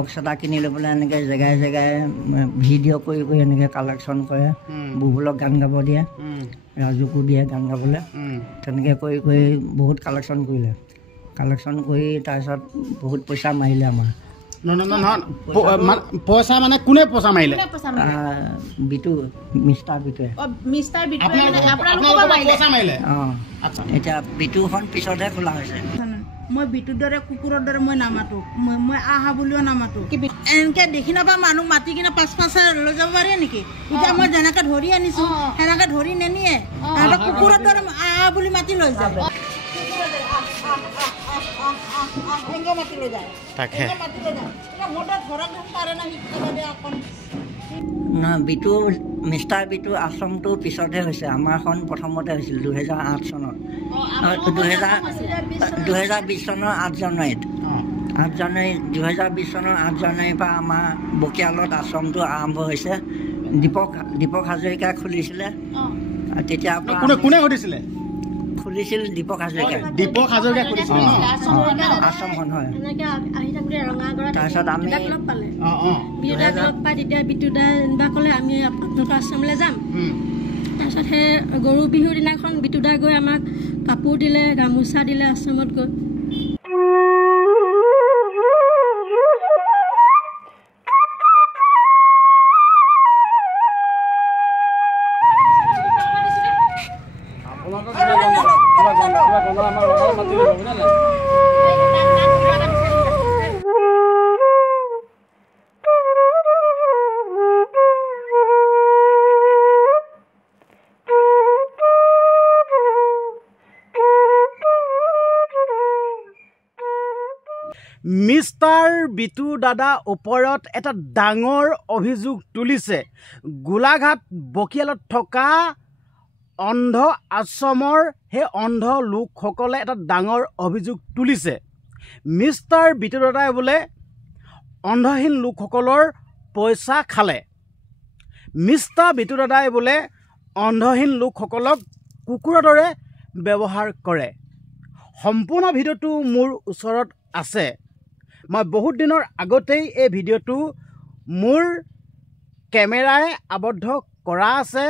Box এটা কিনি লৈ পেলাই এনেকৈ জেগাই জেগাই ভিডিঅ' কৰি কৰি এনেকৈ কালেকশ্যন কৰে বুবুলক গান গাব দিয়ে ৰাজুকো দিয়ে গান গাবলৈ তেনেকৈ কৰি কৰি বহুত কালেকশ্যন কৰিলে কালেকশ্যন কৰি তাৰপিছত বহুত পইচা মাৰিলে আমাৰ পইচা মানে কোনে পইচা মাৰিলে বিটু মিষ্টাৰ বিটুৱে এতিয়া বিটুখন পিছতহে খোলা হৈছে মই বিটুৰ দৰে কুকুৰৰ দৰে মই নামাতো মই আহা বুলিও নামাতো এনেকে দেখি নাপা মানুহ মাতি কিনে 5-5 লৈ যাব পাৰে নেকি এতিয়া মই যেনেকে ধৰি আনিছো সেনেকে ধৰি নেনিয়ে কুকুৰৰ দৰে আহা বুলি মাতি লৈ যায় বিটু মিষ্টাৰ বিটু আশ্ৰমটো পিছতহে হৈছে আমাৰখন প্ৰথমতে হৈছিল 2008 চনত 2020 চনৰ 8 জানুৱাৰীত 2020 চনৰ 8 জানুৱাৰীৰ পৰা আমাৰ বকিয়ালত আশ্ৰমটো আৰম্ভ হৈছে দীপক হাজৰিকাই খুলিছিলে তেতিয়া কোনে সুধিছিলে খুলিছিল দীপক হাজৰিকাই খুলিছিলে আশ্ৰমখন হয় তাৰপিছত আমি তেতিয়া বিটুদা যেনিবা ক'লে আমি আপোনালোকৰ আশ্ৰমলৈ যাম তাৰপিছত সেই গৰু বিহুৰ দিনাখন বিটুদা গৈ আমাক কাপোৰ দিলে গামোচা দিলে আশ্ৰমত গৈ মিষ্টাৰ বিটু দাদা ওপৰত এটা ডাঙৰ অভিযোগ তুলিছে গোলাঘাট বকিয়ালত থকা অন্ধ আশ্ৰমৰ সেই অন্ধ লোকসকলে এটা ডাঙৰ অভিযোগ তুলিছে মিষ্টাৰ বিটু দাদাই বোলে অন্ধহীন লোকসকলৰ পইচা খালে মিষ্টাৰ বিটু দাদাই বোলে অন্ধহীন লোকসকলক কুকুৰৰ দৰে ব্যৱহাৰ কৰে সম্পূৰ্ণ ভিডিঅ'টো মোৰ ওচৰত আছে মই বহুত দিনৰ আগতেই এই ভিডিঅ'টো মোৰ কেমেৰাই আবদ্ধ কৰা আছে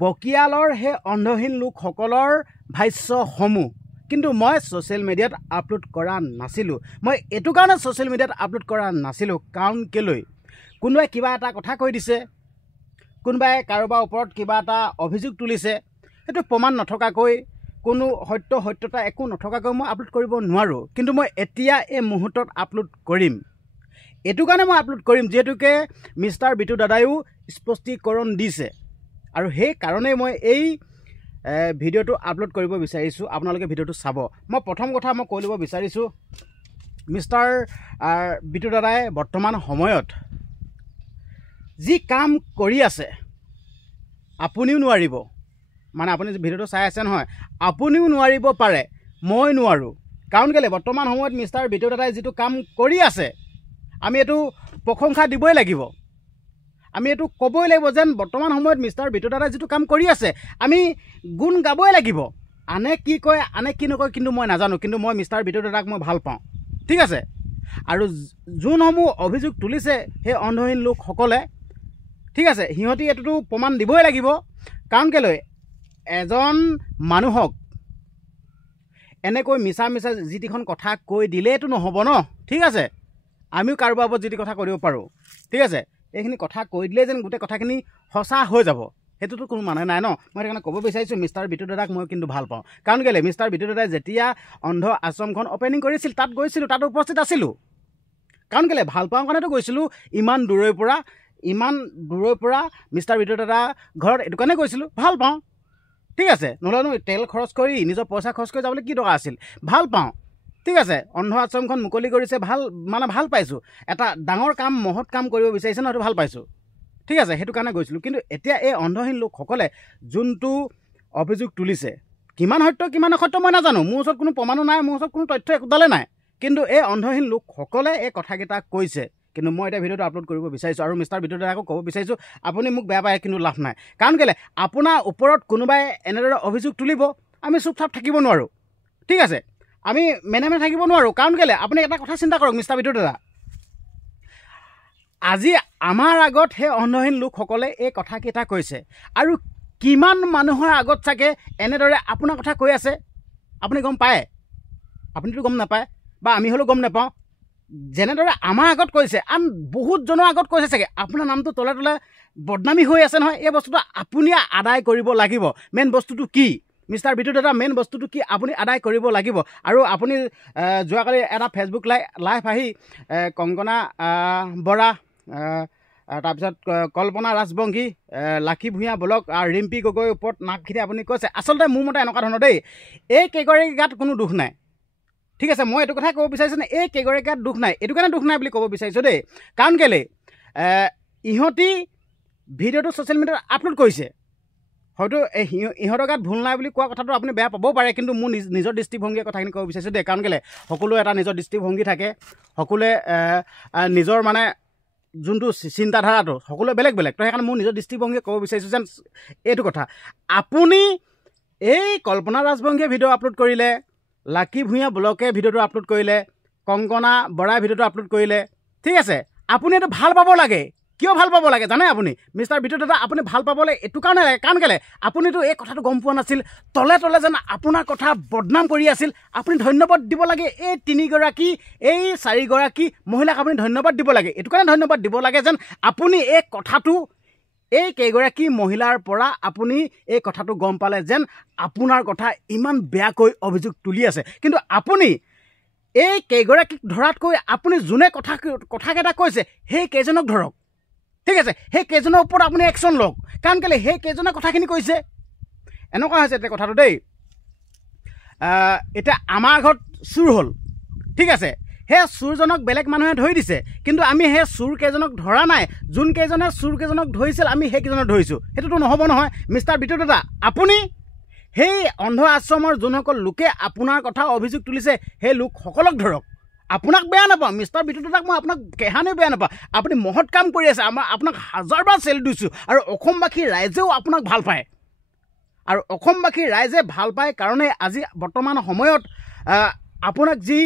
বকিয়ালৰ সেই অন্ধহীন লোকসকলৰ ভাষ্যসমূহ কিন্তু মই ছ'চিয়েল মিডিয়াত আপলোড কৰা নাছিলোঁ মই এইটো কাৰণে ছ'চিয়েল মিডিয়াত আপলোড কৰা নাছিলোঁ কাৰণ কেলৈ কোনোবাই কিবা এটা কথা কৈ দিছে কোনোবাই কাৰোবাৰ ওপৰত কিবা এটা অভিযোগ তুলিছে সেইটো প্ৰমাণ নথকাকৈ কোনো সত্যতা একো নথকাকৈ মই আপলোড কৰিব নোৱাৰোঁ কিন্তু মই এতিয়া এই মুহূৰ্তত আপলোড কৰিম এইটো কাৰণে মই আপলোড কৰিম যিহেতুকে মিষ্টাৰ বিটু দাদায়ো স্পষ্টীকৰণ দিছে আৰু সেই কাৰণেই মই এই ভিডিঅ'টো আপলোড কৰিব বিচাৰিছোঁ আপোনালোকে ভিডিঅ'টো চাব মই প্ৰথম কথা মই কৈ ল'ব বিচাৰিছোঁ মিষ্টাৰ বিটু দাদাই বৰ্তমান সময়ত যি কাম কৰি আছে আপুনিও নোৱাৰিব মানে আপুনি ভিডিঅ'টো চাই আছে নহয় আপুনিও নোৱাৰিব পাৰে মই নোৱাৰোঁ কাৰণ কেলৈ বৰ্তমান সময়ত মিষ্টাৰ বিটু দাদাই যিটো কাম কৰি আছে আমি এইটো প্ৰশংসা দিবই লাগিব আমি এইটো ক'বই লাগিব যেন বৰ্তমান সময়ত মিষ্টাৰ বিটু দাদাই যিটো কাম কৰি আছে আমি গুণ গাবই লাগিব আনে কি কয় আনে কি নকয় কিন্তু মই নাজানো কিন্তু মই মিষ্টাৰ বিটু দাদাক মই ভাল পাওঁ ঠিক আছে আৰু যোনসমূহ অভিযোগ তুলিছে সেই অন্ধহীন লোকসকলে ঠিক আছে সিহঁতি এইটোতো প্ৰমাণ দিবই লাগিব কাৰণ কেলৈ এজন মানুহক এনেকৈ মিছা যি টিখন কথা কৈ দিলেইতো নহ'ব ন ঠিক আছে আমিও কাৰোবাৰ ওপৰত যি টি কথা কৰিব পাৰোঁ ঠিক আছে এইখিনি কথা কৈ দিলে যেন গোটেই কথাখিনি সঁচা হৈ যাব সেইটোতো কোনো মানে নাই ন মই সেইকাৰণে ক'ব বিচাৰিছোঁ মিষ্টাৰ বিটু দাদাক মই কিন্তু ভাল পাওঁ কাৰণ কেলৈ মিষ্টাৰ বিটু দাদাই যেতিয়া অন্ধ আশ্ৰমখন অপেনিং কৰিছিল তাত গৈছিলোঁ তাত উপস্থিত আছিলোঁ কাৰণ কেলৈ ভাল পাওঁ কাৰণেতো গৈছিলোঁ ইমান দূৰৈৰ পৰা মিষ্টাৰ বিটু দাদা ঘৰত এইটো কাৰণে গৈছিলোঁ ভাল পাওঁ ঠিক আছে নহ'লেনো তেল খৰচ কৰি নিজৰ পইচা খৰচ কৰি যাবলৈ কি দৰকাৰ আছিল ভাল পাওঁ ঠিক আছে অন্ধ আশ্ৰমখন মুকলি কৰিছে ভাল পাইছোঁ এটা ডাঙৰ কাম মহৎ কাম কৰিব বিচাৰিছে ন সেইটো ভাল পাইছোঁ ঠিক আছে সেইটো কাৰণে গৈছিলোঁ কিন্তু এতিয়া এই অন্ধহীন লোকসকলে যোনটো অভিযোগ তুলিছে কিমান সত্য কিমান অসত্য মই নাজানো মোৰ ওচৰত কোনো প্ৰমাণো নাই মোৰ ওচৰত কোনো তথ্য একোডালে নাই কিন্তু এই অন্ধহীন লোকসকলে এই কথাকেইটা কৈছে কিন্তু মই এটা ভিডিঅ'টো আপলোড কৰিব বিচাৰিছোঁ আৰু মিষ্টাৰ বিটু দাদাকো ক'ব বিচাৰিছোঁ আপুনি মোক বেয়া পায় কিন্তু লাভ নাই কাৰণ কেলৈ আপোনাৰ ওপৰত কোনোবাই এনেদৰে অভিযোগ তুলিব আমি চুপচাপ থাকিব নোৱাৰোঁ ঠিক আছে আমি মেনে থাকিব নোৱাৰোঁ কাৰণ কেলৈ আপুনি এটা কথা চিন্তা কৰক মিষ্টাৰ বিটু দাদা আজি আমাৰ আগত সেই অন্ধহীন লোকসকলে এই কথাকেইটা কৈছে আৰু কিমান মানুহৰ আগত চাগে এনেদৰে আপোনাৰ কথা কৈ আছে আপুনি গম পায় আপুনিতো গম নাপায় বা আমি হ'লেও গম নাপাওঁ যেনেদৰে আমাৰ আগত কৈছে আন বহুতজনৰ আগত কৈছে চাগে আপোনাৰ নামটো তলে তলে বদনামী হৈ আছে নহয় এই বস্তুটো আপুনি আদায় কৰিব লাগিব মেইন বস্তুটো কি মিষ্টাৰ বিটু দাদা মেইন বস্তুটো কি আপুনি আদায় কৰিব লাগিব আৰু আপুনি যোৱাকালি এটা ফেচবুক লাইভ আহি কংকনা বৰা তাৰপিছত কল্পনা ৰাজবংশী লাকী ভূঞা ব্লক আৰু ৰিম্পী গগৈৰ ওপৰত নাকখিনি আপুনি কৈছে আচলতে মোৰ মতে এনেকুৱা ধৰণৰ দেই এই কেইগৰাকী গাত কোনো দুখ নাই ঠিক আছে মই এইটো কথাই ক'ব বিচাৰিছোঁ নে এই কেইগৰাকী গাত দুখ নাই এইটো কাৰণে দুখ নাই বুলি ক'ব বিচাৰিছোঁ দেই কাৰণ কেলৈ ইহঁতি ভিডিঅ'টো ছ'চিয়েল মিডিয়াত আপলোড কৰিছে হয়তো ইহঁতৰ গাত ভুল নাই বুলি কোৱা কথাটো আপুনি বেয়া পাবও পাৰে কিন্তু মোৰ নিজৰ দৃষ্টিভংগীৰ কথাখিনি ক'ব বিচাৰিছোঁ দেই কাৰণ কেলৈ সকলোৱে এটা নিজৰ দৃষ্টিভংগী থাকে সকলোৱে নিজৰ মানে যোনটো চিন্তাধাৰাটো সকলোৱে বেলেগ বেলেগ তো সেইকাৰণে মোৰ নিজৰ দৃষ্টিভংগীয়ে ক'ব বিচাৰিছোঁ যেন এইটো কথা আপুনি এই কল্পনা ৰাজবংশীয়ে ভিডিঅ' আপলোড কৰিলে লাকী ভূঞা ব্লকে ভিডিঅ'টো আপলোড কৰিলে কংকনা বৰাই ভিডিঅ'টো আপলোড কৰিলে ঠিক আছে আপুনি এইটো ভাল পাব লাগে কিয় ভাল পাব লাগে জানে আপুনি মিষ্টাৰ বিটু দাদা আপুনি ভাল পাবলৈ এইটো কাৰণে লাগে কাৰণ কেলৈ আপুনিতো এই কথাটো গম পোৱা নাছিল তলে তলে যেন আপোনাৰ কথা বদনাম কৰি আছিল আপুনি ধন্যবাদ দিব লাগে এই 3গৰাকী এই 4গৰাকী মহিলাক আপুনি ধন্যবাদ দিব লাগে এইটো কাৰণে ধন্যবাদ দিব লাগে যেন আপুনি এই কথাটো এই কেইগৰাকী মহিলাৰ পৰা আপুনি এই কথাটো গম পালে যেন আপোনাৰ কথা ইমান বেয়াকৈ অভিযোগ তুলি আছে কিন্তু আপুনি এই কেইগৰাকীক ধৰাতকৈ আপুনি যোনে কথাকেইটা কৈছে সেই কেইজনক ধৰক ঠিক আছে সেই কেইজনৰ ওপৰত আপুনি একশ্যন লওক কাৰণ কেলৈ সেই কেইজনে কথাখিনি কৈছে এনেকুৱা হৈছে এতিয়া কথাটো দেই এতিয়া আমাৰ ঘৰত চুৰ হ'ল ঠিক আছে সেই চুৰজনক বেলেগ মানুহে ধৰি দিছে কিন্তু আমি সেই চুৰ কেইজনক ধৰা নাই যোন কেইজনে চুৰ কেইজনক ধৰিছিল আমি সেই কেইজনক ধৰিছোঁ সেইটোতো নহ'ব নহয় মিষ্টাৰ বিটু দাদা আপুনি সেই অন্ধ আশ্ৰমৰ যোনসকল লোকে আপোনাৰ কথা অভিযোগ তুলিছে সেই লোকসকলক ধৰক আপোনাক বেয়া নাপাওঁ মিষ্টাৰ বিটু দাদাক মই আপোনাক কেহানে বেয়া নাপাওঁ আপুনি মহৎ কাম কৰি আছে আপোনাক হাজাৰবাৰ চেল দিছোঁ আৰু অসমবাসীৰ ৰাইজেও আপোনাক ভাল পায় আৰু অসমবাসীৰ ৰাইজে ভাল পায় কাৰণে আজি বৰ্তমান সময়ত আপোনাক যি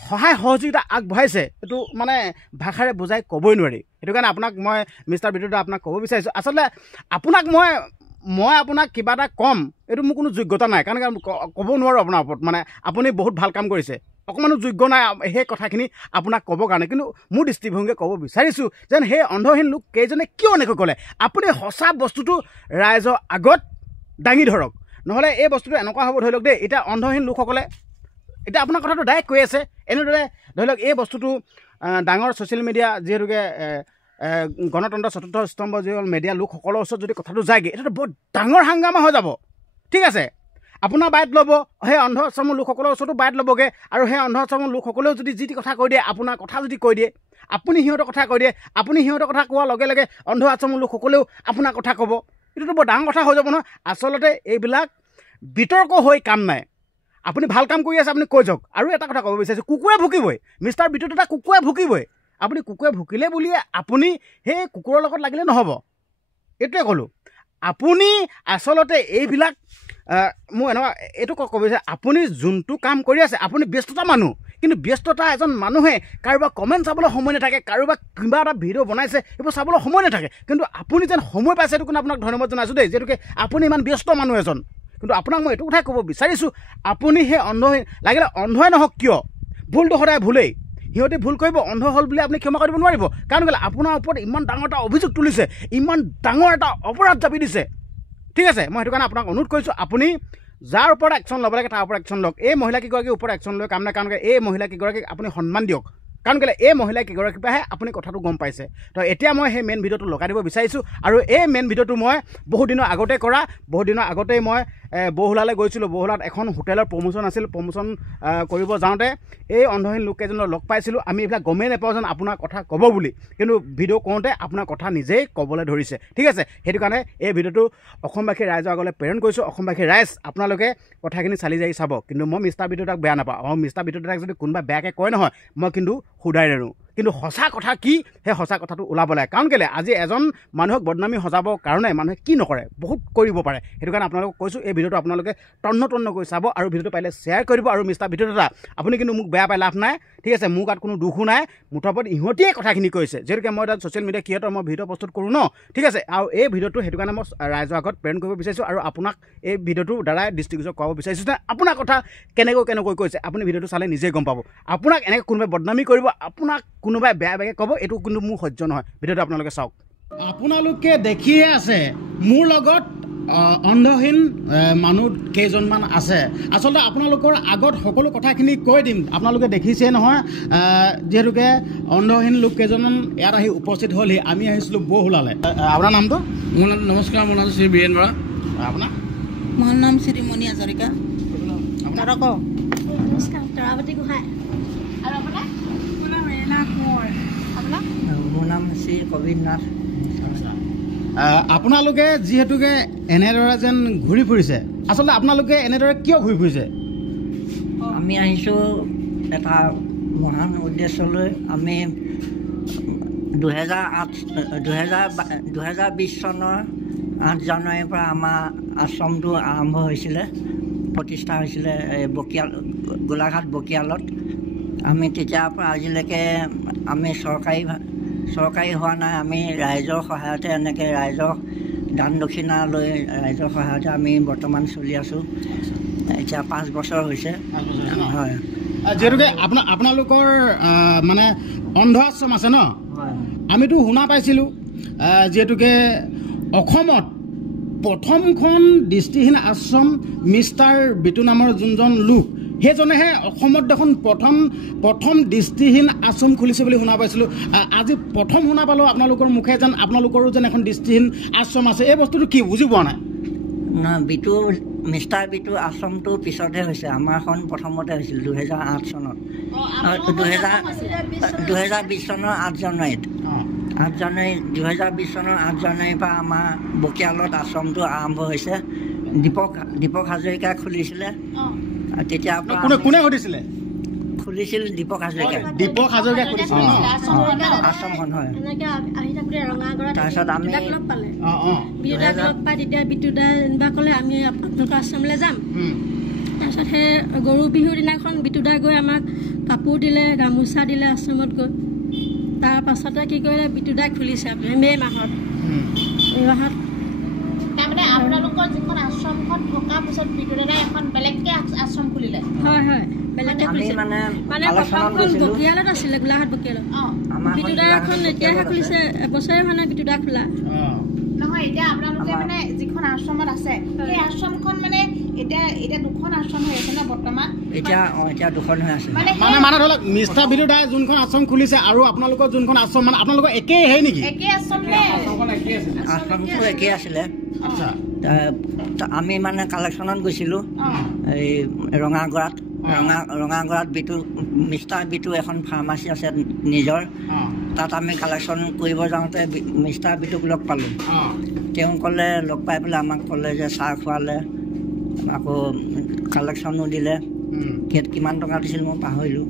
সহায় সহযোগিতা আগবঢ়াইছে এইটো মানে ভাষাৰে বুজাই ক'বই নোৱাৰি সেইটো কাৰণে আপোনাক মই মিষ্টাৰ বিটু দাদা আপোনাক ক'ব বিচাৰিছোঁ আচলতে আপোনাক মই আপোনাক কিবা এটা ক'ম এইটো মোৰ কোনো যোগ্যতা নাই কাৰণ ক'ব নোৱাৰোঁ আপোনাৰ ওপৰত মানে আপুনি বহুত ভাল কাম কৰিছে অকণমানো যোগ্য নাই সেই কথাখিনি আপোনাক ক'বৰ কাৰণে কিন্তু মোৰ দৃষ্টিভংগীয়ে ক'ব বিচাৰিছোঁ যেন সেই অন্ধহীন লোক কেইজনে কিয় এনেকৈ ক'লে আপুনি সঁচা বস্তুটো ৰাইজৰ আগত দাঙি ধৰক নহ'লে এই বস্তুটো এনেকুৱা হ'ব ধৰি লওক দেই এতিয়া অন্ধহীন লোকসকলে এতিয়া আপোনাৰ কথাটো ডাইৰেক্ট কৈ আছে এনেদৰে ধৰি লওক এই বস্তুটো ডাঙৰ ছ'চিয়েল মিডিয়া যিহেতুকে গণতন্ত্ৰ চতুৰ্থ স্তম্ভ যিসকল মিডিয়া লোকসকলৰ ওচৰত যদি কথাটো যায়গৈ এইটোতো বৰ ডাঙৰ হাংগামা হৈ যাব ঠিক আছে আপোনাৰ বাইট ল'ব সেই অন্ধ আশ্ৰমৰ লোকসকলৰ ওচৰতো বাইট ল'বগৈ আৰু সেই অন্ধ আশ্ৰমৰ লোকসকলেও যদি যি টি কথা কৈ দিয়ে আপোনাৰ কথা যদি কৈ দিয়ে আপুনি সিহঁতৰ কথা কৈ দিয়ে আপুনি সিহঁতৰ কথা কোৱাৰ লগে লগে অন্ধ আশ্ৰমৰ লোকসকলেও আপোনাৰ কথা ক'ব এইটোতো বৰ ডাঙৰ কথা হৈ যাব নহয় আচলতে এইবিলাক বিতৰ্ক হৈ কাম নাই আপুনি ভাল কাম কৰি আছে আপুনি কৈ যাওক আৰু এটা কথা ক'ব বিচাৰিছোঁ কুকুৰে ভুকিবই মিষ্টাৰ বিটু দাদা কুকুৰে ভুকিবই আপুনি কুকুৰে ভুকিলে বুলিয়ে আপুনি সেই কুকুৰৰ লগত লাগিলে নহ'ব এইটোৱে ক'লোঁ আপুনি আচলতে এইবিলাক মোৰ এনেকুৱা এইটো ক'ব বিচাৰে আপুনি যোনটো কাম কৰি আছে আপুনি ব্যস্ততা মানুহ কিন্তু ব্যস্ততা এজন মানুহে কাৰোবাক কমেণ্ট চাবলৈ সময় নাথাকে কাৰোবাক কিবা এটা ভিডিঅ' বনাইছে এইবোৰ চাবলৈ সময় নাথাকে কিন্তু আপুনি যেন সময় পাইছে সেইটো কাৰণে আপোনাক ধন্যবাদ জনাইছোঁ দেই যিহেতুকে আপুনি ইমান ব্যস্ত মানুহ এজন কিন্তু আপোনাক মই এইটো কথাই ক'ব বিচাৰিছোঁ আপুনি সেই অন্ধহীন লাগিলে অন্ধই নহওক কিয় ভুলটো সদায় ভুলেই সিহঁতে ভুল কৰিব অন্ধ হ'ল বুলি আপুনি ক্ষমা কৰিব নোৱাৰিব কাৰণ কেলৈ আপোনাৰ ওপৰত ইমান ডাঙৰ এটা অভিযোগ তুলিছে ইমান ডাঙৰ এটা অপৰাধ জাপি দিছে ঠিক আছে মই সেইটো কাৰণে আপোনাক অনুৰোধ কৰিছোঁ আপুনি যাৰ ওপৰত একশ্যন ল'ব লাগে তাৰ ওপৰত একশ্যন লওক এই মহিলাকেইগৰাকীৰ ওপৰত একশ্যন লৈ কাম নাই কাৰণ এই মহিলাকেইগৰাকীক আপুনি সন্মান দিয়ক কাৰণ কেলৈ এই মহিলাকেইগৰাকীৰ পৰাহে আপুনি কথাটো গম পাইছে তো এতিয়া মই সেই মেইন ভিডিঅ'টো লগাই দিব বিচাৰিছোঁ আৰু এই মেইন ভিডিঅ'টো মই বহুত দিনৰ আগতেই মই বৰহোলালৈ গৈছিলোঁ বৰহোলাত এখন হোটেলৰ প্ৰমোশ্যন আছিল প্ৰমোশ্যন কৰিব যাওঁতে এই অন্ধহীন লোককেইজনক লগ পাইছিলোঁ আমি এইবিলাক গমেই নাপাওঁ যেন আপোনাৰ কথা ক'ব বুলি কিন্তু ভিডিঅ' কৰোঁতে আপোনাৰ কথা নিজেই ক'বলৈ ধৰিছে ঠিক আছে সেইটো কাৰণে এই ভিডিঅ'টো অসমবাসীৰ ৰাইজৰ আগলৈ প্ৰেৰণ কৰিছোঁ অসমবাসীৰ ৰাইজ আপোনালোকে কথাখিনি চালি জাৰি চাব কিন্তু মই মিষ্টাৰ বিটু দাদাক বেয়া নাপাওঁ আৰু মিষ্টাৰ বিটু দাদাক যদি কোনোবা বেয়াকৈ কয় নহয় মই কিন্তু শুধাই নেৰোঁ কিন্তু সঁচা কথা কি সেই সঁচা কথাটো ওলাব লাগে। কাৰণ কেলৈ আজি এজন মানুহক বদনামী সজাবৰ কাৰণে মানুহে কি নকৰে, বহুত কৰিব পাৰে। সেইটো কাৰণে আপোনালোকক কৈছোঁ, এই ভিডিঅ'টো আপোনালোকে তন্ন কৰি চাব আৰু ভিডিঅ'টো পাৰিলে শ্বেয়াৰ কৰিব। আৰু মিষ্টাৰ ভিডিঅ' এটা আপুনি কিন্তু মোক বেয়া পাই লাভ নাই, ঠিক আছে। মোৰ গাত কোনো দুখো নাই, মুঠৰ ইহঁতিয়ে কথাখিনি কৈছে। যিহেতুকে মই তাত ছ'চিয়েল মিডিয়া ক্ৰিয়েটৰ মই ভিডিঅ' প্ৰস্তুত কৰোঁ ন, ঠিক আছে। আৰু এই ভিডিঅ'টো সেইটো কাৰণে মই ৰাইজৰ আগত প্ৰেৰণ কৰিব বিচাৰিছোঁ আৰু আপোনাক এই ভিডিঅ'টোৰ দ্বাৰাই দৃষ্টিগোচৰ কৰাব বিচাৰিছোঁ যে আপোনাৰ কথা কেনেকৈ কৈছে। আপুনি ভিডিঅ'টো চালে নিজেই গম পাব। আপোনাক এনেকৈ কোনোবাই বদনামী কৰিব, আপোনাক কোনোবাই বেয়াকৈ ক'ব, এইটো কিন্তু মোৰ সহ্য নহয়। ভিডিঅ'টো আপোনালোকে চাওক। আপোনালোকে দেখিয়ে আছে মোৰ লগত অন্ধহীন মানুহ কেইজনমান আছে। আচলতে আপোনালোকৰ আগত সকলো কথাখিনি কৈ দিম। আপোনালোকে দেখিছে নহয়, যিহেতুকে অন্ধহীন লোক কেইজনমান ইয়াত আহি উপস্থিত হ'লহি। আমি আহিছিলোঁ বৰহোলালৈ। আপোনাৰ নামটো? মোৰ নাম নমস্কাৰ, মোৰ নাম শ্ৰী বীৰেন বৰা। আপোনাৰ? মোৰ নাম শ্ৰীমণি হাজৰিকা। নমস্কাৰ, তৰাৱতী গোহাঁই। আৰু আপোনাৰ? আপোনাৰ? মোৰ নাম শ্ৰী কবিৰ নাথ। আপোনালোকে যিহেতুকে এনেদৰে যেন ঘূৰি ফুৰিছে, আচলতে আপোনালোকে এনেদৰে কিয় ঘূৰি ফুৰিছে? আমি আহিছোঁ এটা মহান উদ্দেশ্যলৈ। আমি 2020 চনৰ 8 জানুৱাৰীৰ পৰা আমাৰ আশ্ৰমটো আৰম্ভ হৈছিলে, প্ৰতিষ্ঠা হৈছিলে গোলাঘাট বকিয়ালত। আমি তেতিয়াৰ পৰা আজিলৈকে আমি চৰকাৰী হোৱা নাই। আমি ৰাইজৰ সহায়তে এনেকৈ ৰাইজৰ দান দক্ষিণা লৈ ৰাইজৰ সহায়তে আমি বৰ্তমান চলি আছোঁ। এতিয়া 5 বছৰ হৈছে। হয়, যিহেতুকে আপোনালোকৰ মানে অন্ধ আশ্ৰম আছে ন? আমিতো শুনা পাইছিলোঁ যিহেতুকে অসমত প্ৰথমখন দৃষ্টিহীন আশ্ৰম মিষ্টাৰ বিটু নামৰ যোনজন লোক, সেইজনেহে অসমত দেখোন প্ৰথম দৃষ্টিহীন আশ্ৰম খুলিছে বুলি শুনা পাইছিলোঁ। আজি প্ৰথম শুনা পালোঁ আপোনালোকৰ মুখে যেন আপোনালোকৰো যেন এখন দৃষ্টিহীন আশ্ৰম আছে। এই বস্তুটো কি বুজি পোৱা নাই। মিষ্টাৰ বিটু আশ্ৰমটো পিছতহে হৈছে। আমাৰখন প্ৰথমতে হৈছিল 2008 চনত, 2020 চনৰ 8 জানুৱাৰীত। 2020 চনৰ 8 জানুৱাৰীৰ পৰা আমাৰ বকিয়ালত আশ্ৰমটো আৰম্ভ হৈছে। দীপক হাজৰিকাই খুলিছিলে। তেতিয়া কোনে সুধিছিলে? খুলিছিল দীপক হাজৰিকাই খুলিছিলে আশ্ৰমখন। হয়, তাৰপিছত আমি লগ পালে, বিটুদাক লগ পাই তেতিয়া বিটুদা যেনিবা ক'লে আমি আপোনালোকৰ আশ্ৰমলৈ যাম। তাৰপিছত সেই গৰু বিহুৰ দিনাখন বিটুদা গৈ আমাক কাপোৰ দিলে, গামোচা দিলে আশ্ৰমত গৈ। তাৰ পাছতে কি কৰিলে, বিটুদাই খুলিছে মে' মাহত। এই মাহত তাৰমানে আপোনালোকৰ যিখন আশ্ৰমখন থকাৰ পিছত বিটুদাই এখন বেলেগকৈ আশ্ৰম খুলিলে? হয়, বেলেগকৈ খুলিছে। মানে প্ৰথমখন বকিয়ালত আছিলে, গোলাঘাট বকিয়ালত। বিটুদা এখন এতিয়াহে খুলিছে, এবছৰে হোৱা নাই বিটুদা খোলা। নহয়, এতিয়া আপোনালোকে মানে যিখন আশ্ৰমত আছে সেই আশ্ৰমখন মানে এতিয়া দুখন আশ্ৰম হৈ আছে ন বৰ্তমান? এতিয়া দুখন হৈ আছে। মানে ধৰি লওক মিষ্টাৰ বিটুদাই যোনখন আশ্ৰম খুলিছে আৰু আপোনালোকৰ যোনখন আশ্ৰম, মানে আপোনালোকৰ একেই হয় নেকি? একেই আশ্ৰম নে? আশ্ৰমটো একেই আছিলে। আমি মানে কালেকশ্যনত গৈছিলোঁ এই ৰঙাগড়াত। মিষ্টাৰ বিটু এখন ফাৰ্মাচী আছে নিজৰ। তাত আমি কালেকশ্যন কৰিব যাওঁতে মিষ্টাৰ বিটুক লগ পালোঁ। তেওঁ ক'লে, লগ পাই পেলাই আমাক ক'লে যে চাহ খোৱালে, আকৌ কালেকশ্যনো দিলে। কিমান টকা দিছিল মই পাহৰিলোঁ।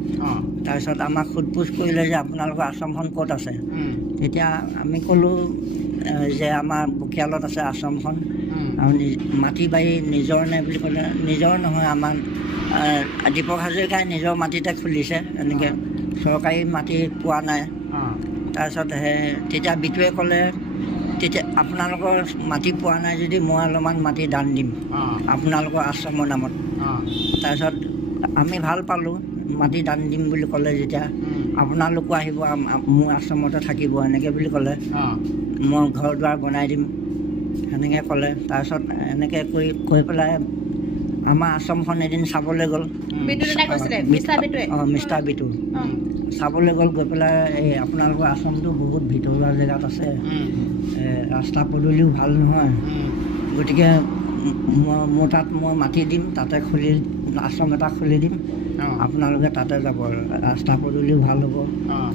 তাৰপিছত আমাক সোধ পোছ কৰিলে যে আপোনালোকৰ আশ্ৰমখন ক'ত আছে। তেতিয়া আমি ক'লোঁ যে আমাৰ বকিয়ালত আছে আশ্ৰমখন। আৰু মাটি বাৰী নিজৰ নে বুলি ক'লে, নিজৰ নহয়, আমাৰ দীপক হাজৰিকাই নিজৰ মাটিতে খুলিছে, এনেকৈ চৰকাৰী মাটি পোৱা নাই। তাৰপিছত তেতিয়া বিটুৱে ক'লে, তেতিয়া আপোনালোকৰ মাটি পোৱা নাই যদি মই অলপমান মাটি দান দিম আপোনালোকৰ আশ্ৰমৰ নামত। তাৰপিছত আমি ভাল পালোঁ, মাটি দান দিম বুলি ক'লে যেতিয়া, আপোনালোকো আহিব মোৰ আশ্ৰমতে থাকিব এনেকৈ বুলি ক'লে। মই ঘৰ দুৱাৰ বনাই দিম সেনেকৈ ক'লে। তাৰপিছত এনেকৈ কৈ পেলাই আমাৰ আশ্ৰমখন এদিন চাবলৈ গ'ল। মিষ্টাৰ বিটু চাবলৈ গ'ল। গৈ পেলাই এই আপোনালোকৰ আশ্ৰমটো বহুত ভিতৰুৱা জেগাত আছে, ৰাস্তা পদূলিও ভাল নহয়, গতিকে মোৰ তাত মই মাটি দিম, তাতে আশ্ৰম এটা খুলি দিম, আপোনালোকে তাতে যাব, ৰাস্তা পদূলিও ভাল হ'ব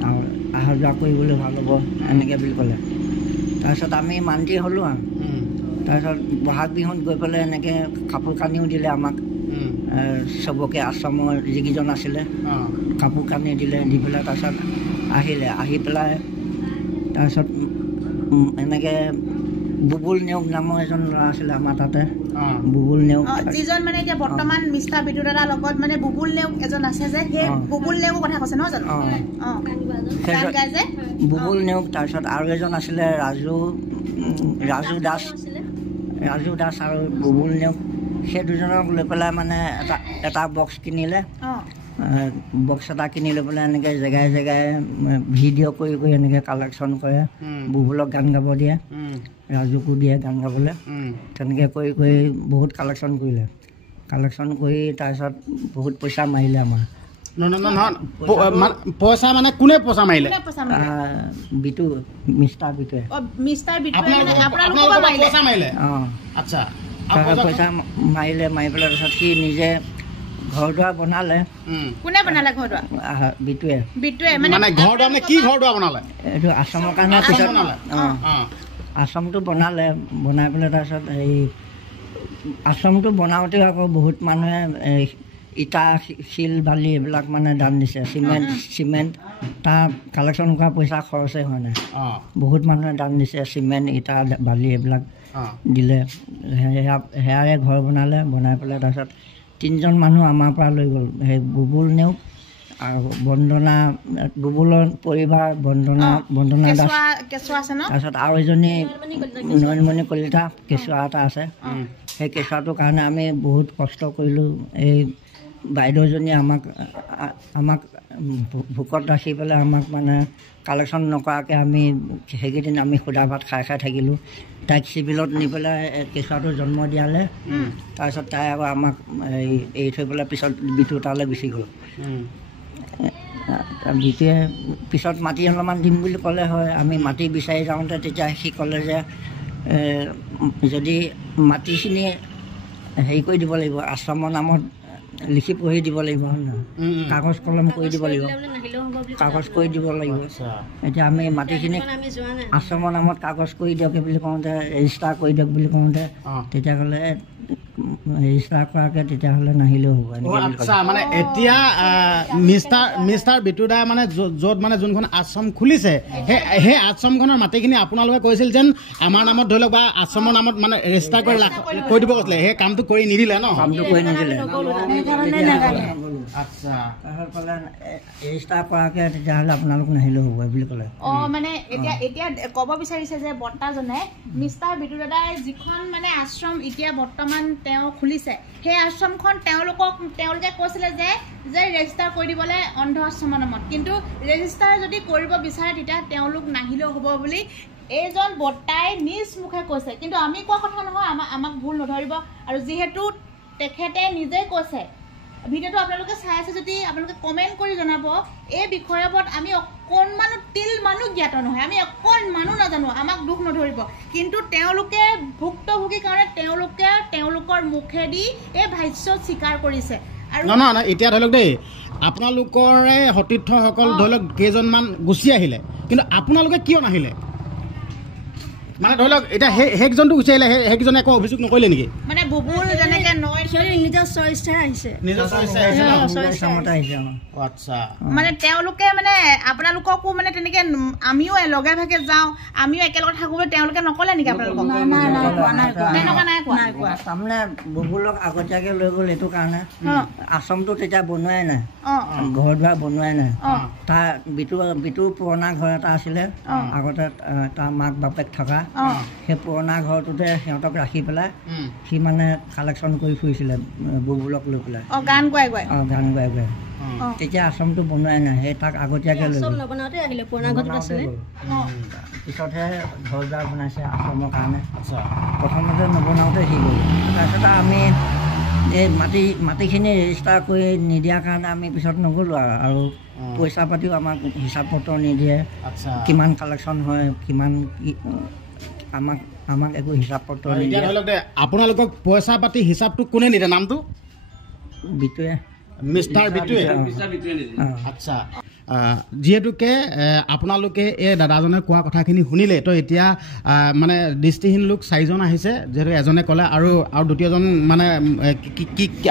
আৰু অহা যোৱা কৰিবলৈ ভাল হ'ব এনেকৈ বুলি ক'লে। তাৰপিছত আমি মান্তি হ'লোঁ আৰু। তাৰপিছত বহাগ বিহুত গৈ পেলাই এনেকৈ কাপোৰ কানিও দিলে আমাক, চবকে আশ্ৰমৰ যিকেইজন আছিলে কাপোৰ কানি দিলে। দি পেলাই তাৰপিছত আহিলে আহি পেলাই তাৰপিছত এনেকৈ বুবুল নেওগ নামৰ এজন ল'ৰা আছিলে আমাৰ তাতে বুবুল নেওগ যিজন মানে এতিয়া বৰ্তমান মিষ্টাৰ বিটু দাদাৰ লগত মানে বুবুল নেওগ এজন আছে যে সেই বুবুল নেওগৰ কথা কৈছে নহয় জানো বুবুল নেওগ তাৰপিছত আৰু এজন আছিলে ৰাজু দাস আৰু বুবুল নেওগ সেই দুজনক লৈ পেলাই মানে এটা বক্স কিনিলে বক্স এটা কিনি লৈ পেলাই এনেকৈ জেগাই জেগাই ভিডিঅ' কৰি কৰি এনেকৈ কালেকশ্যন কৰে বুবুলক গান গাব দিয়ে ৰাজুকো দিয়ে গান গাবলৈ তেনেকৈ কৰি কৰি বহুত কালেকশ্যন কৰিলে কালেকশ্যন কৰি তাৰপিছত বহুত পইচা মাৰিলে আমাৰ পইচা মানে কোনে পইচা মাৰিলে বিটু মিষ্টাৰ বিটুৱে পইচা মাৰিলে মাৰি পেলাই তাৰপিছত সি নিজে ঘৰ দুৱাৰ বনালে কোনে বনালে ঘৰ দুৱাৰ বিটুৱে মানে ঘৰ দুৱাৰ মানে কি ঘৰ দুৱাৰ বনালে এইটো আশ্ৰমৰ কাৰণে পিছত আশ্ৰমটো বনালে বনাই পেলাই তাৰপিছত এই আশ্ৰমটো বনাওঁতেও আকৌ বহুত মানুহে ইটা শিল বালি এইবিলাক মানে দান দিছে চিমেণ্ট তাৰ কালেকশ্যন কৰা পইচা খৰচেই হোৱা নাই বহুত মানুহে দান দিছে চিমেণ্ট ইটা বালি এইবিলাক দিলে সেয়াৰে ঘৰ বনালে বনাই পেলাই তাৰপিছত 3জন মানুহ আমাৰ পৰা লৈ গ'ল সেই বুবুল নেওগ আৰু বন্দনা বুবুলৰ পৰিবাৰ বন্দনা দাস তাৰপিছত আৰু এজনী নয়নমণি কলিতা কেঁচুৱা এটা আছে সেই কেঁচুৱাটোৰ কাৰণে আমি বহুত কষ্ট কৰিলোঁ এই বাইদেউজনীয়ে আমাক ভোকত ৰাখি পেলাই আমাক মানে কালেকশ্যন নকৰাকৈ আমি সেইকেইদিন আমি সুদা ভাত খাই থাকিলোঁ তাইক চিভিলত নি পেলাই কেঁচুৱাটো জন্ম দিয়ালে তাৰপিছত তাই আকৌ আমাক এৰি থৈ পেলাই পিছত বিটু তালৈ গুচি গ'ল বিটুৱে পিছত মাটি অলপমান দিম বুলি ক'লে হয় আমি মাটি বিচাৰি যাওঁতে তেতিয়া সি ক'লে যে যদি মাটিখিনি হেৰি কৰি দিব লাগিব আশ্ৰমৰ নামত লিখি পঢ়ি দিব লাগিব হয় নহয় কাগজ কলম কৰি দিব লাগিব এতিয়া আমি মাটিখিনি আশ্ৰমৰ নামত কাগজ কৰি দিয়ক বুলি কওঁতে ৰেজিষ্টাৰ কৰি দিয়ক বুলি কওঁতে তেতিয়া ক'লে ৰেজিষ্টাৰ কৰাকৈ তেতিয়াহ'লে নাহিলেও হ'ব মানে এতিয়া মিষ্টাৰ বিটু দাই মানে য'ত মানে যোনখন আশ্ৰম খুলিছে সেই আশ্ৰমখনৰ মাটিখিনি আপোনালোকে কৈছিল যেন আমাৰ নামত ধৰি লওক বা আশ্ৰমৰ নামত মানে ৰেজিষ্টাৰ কৰি দিব কৈছিলে সেই কামটো কৰি নিদিলে ন কামটো কৰি নিদিলে ৰেজিষ্টাৰ কৰাকৈ তেতিয়াহ'লে আপোনালোক নাহিলেও হ'ব বুলি ক'লে মানে এতিয়া ক'ব বিচাৰিছে যে বৰ্তাজনে মিষ্টাৰ বিটু দাদাই যিখন মানে আশ্ৰম এতিয়া বৰ্তমান তেওঁ খুলিছে সেই আশ্ৰমখন তেওঁলোকে কৈছিলে যে ৰেজিষ্টাৰ কৰি দিবলৈ অন্ধ আশ্ৰমৰ নামত কিন্তু ৰেজিষ্টাৰ যদি কৰিব বিচাৰে তেতিয়া তেওঁলোক নাহিলেও হ'ব বুলি এইজন বৰ্তাই নিজ মুখে কৈছে কিন্তু আমি কোৱা কথা নহয় আমাক ভুল নধৰিব আৰু যিহেতু তেখেতে নিজে কৈছে ভিডিঅ'টো আপোনালোকে চাই আছে যদি আপোনালোকে কমেণ্ট কৰি জনাব এই বিষয়ৰ ওপৰত আমি অকণমানো তিল মানুহ জ্ঞাত নহয় আমি অকণমানো নাজানো আমাক দুখ নধৰিব কিন্তু তেওঁলোকে ভুক্তভোগীৰ কাৰণে তেওঁলোকৰ মুখেদি এই ভাষ্য স্বীকাৰ কৰিছে আৰু নহয় এতিয়া ধৰি লওক দেই আপোনালোকৰে সতীৰ্থসকল ধৰি লওক কেইজনমান গুচি আহিলে কিন্তু আপোনালোকে কিয় নাহিলে মানে ধৰি লওক এতিয়া সেইজনটো গুচি আহিলে সেইজনে একো অভিযোগ নকৰিলে নেকি মানে বুবুল যেনেকে মানে তেওঁলোকে মানে আপোনালোককো মানে তেনেকে আমিও লগে ভাগে যাওঁ আমিও একেলগে থাকো তেওঁলোকে নকলে নেকি আপোনালোকক তাৰমানে বুবুলক আগতীয়াকৈ লৈ গ'ল এইটো কাৰণে আশ্ৰমটো তেতিয়া বনোৱাই নাই ঘৰ দুৱাৰ বনোৱাই নাই তাৰ বিটুৰ পুৰণা ঘৰ এটা আছিলে আগতে তাৰ মাক বাপেক থকা সেই পুৰণা ঘৰটোতে সিহঁতক ৰাখি পেলাই সি মানে কালেকশ্যন কৰি ফুৰিছিলে বুবুলক লৈ পেলাই গান গাই তেতিয়া আশ্ৰমটো বনোৱাই নাই সেই তাক আগতীয়াকৈ লৈ পিছতহে ঘৰ দুৱাৰ বনাইছে আশ্ৰমৰ কাৰণে প্ৰথমতে নবনাওঁতে সি গ'ল তাৰপিছত আমি এই মাটিখিনি ৰেজিষ্টাৰ কৰি নিদিয়াৰ কাৰণে আমি পিছত নগ'লোঁ আৰু পইচা পাতিও আমাক হিচাপ পত্ৰ নিদিয়ে কিমান কালেকশ্যন হয় কিমান আমাক একো হিচাপ পত্ৰ নিদিয়ে আপোনালোকক পইচা পাতি হিচাপটো কোনে নিদিয়ে নামটো বিটুৱে মিষ্টাৰ বিটুৱে আচ্ছা যিহেতুকে আপোনালোকে এই দাদাজনে কোৱা কথাখিনি শুনিলে তো এতিয়া মানে দৃষ্টিহীন লোক 4জন আহিছে যিহেতু এজনে ক'লে আৰু দ্বিতীয়জন মানে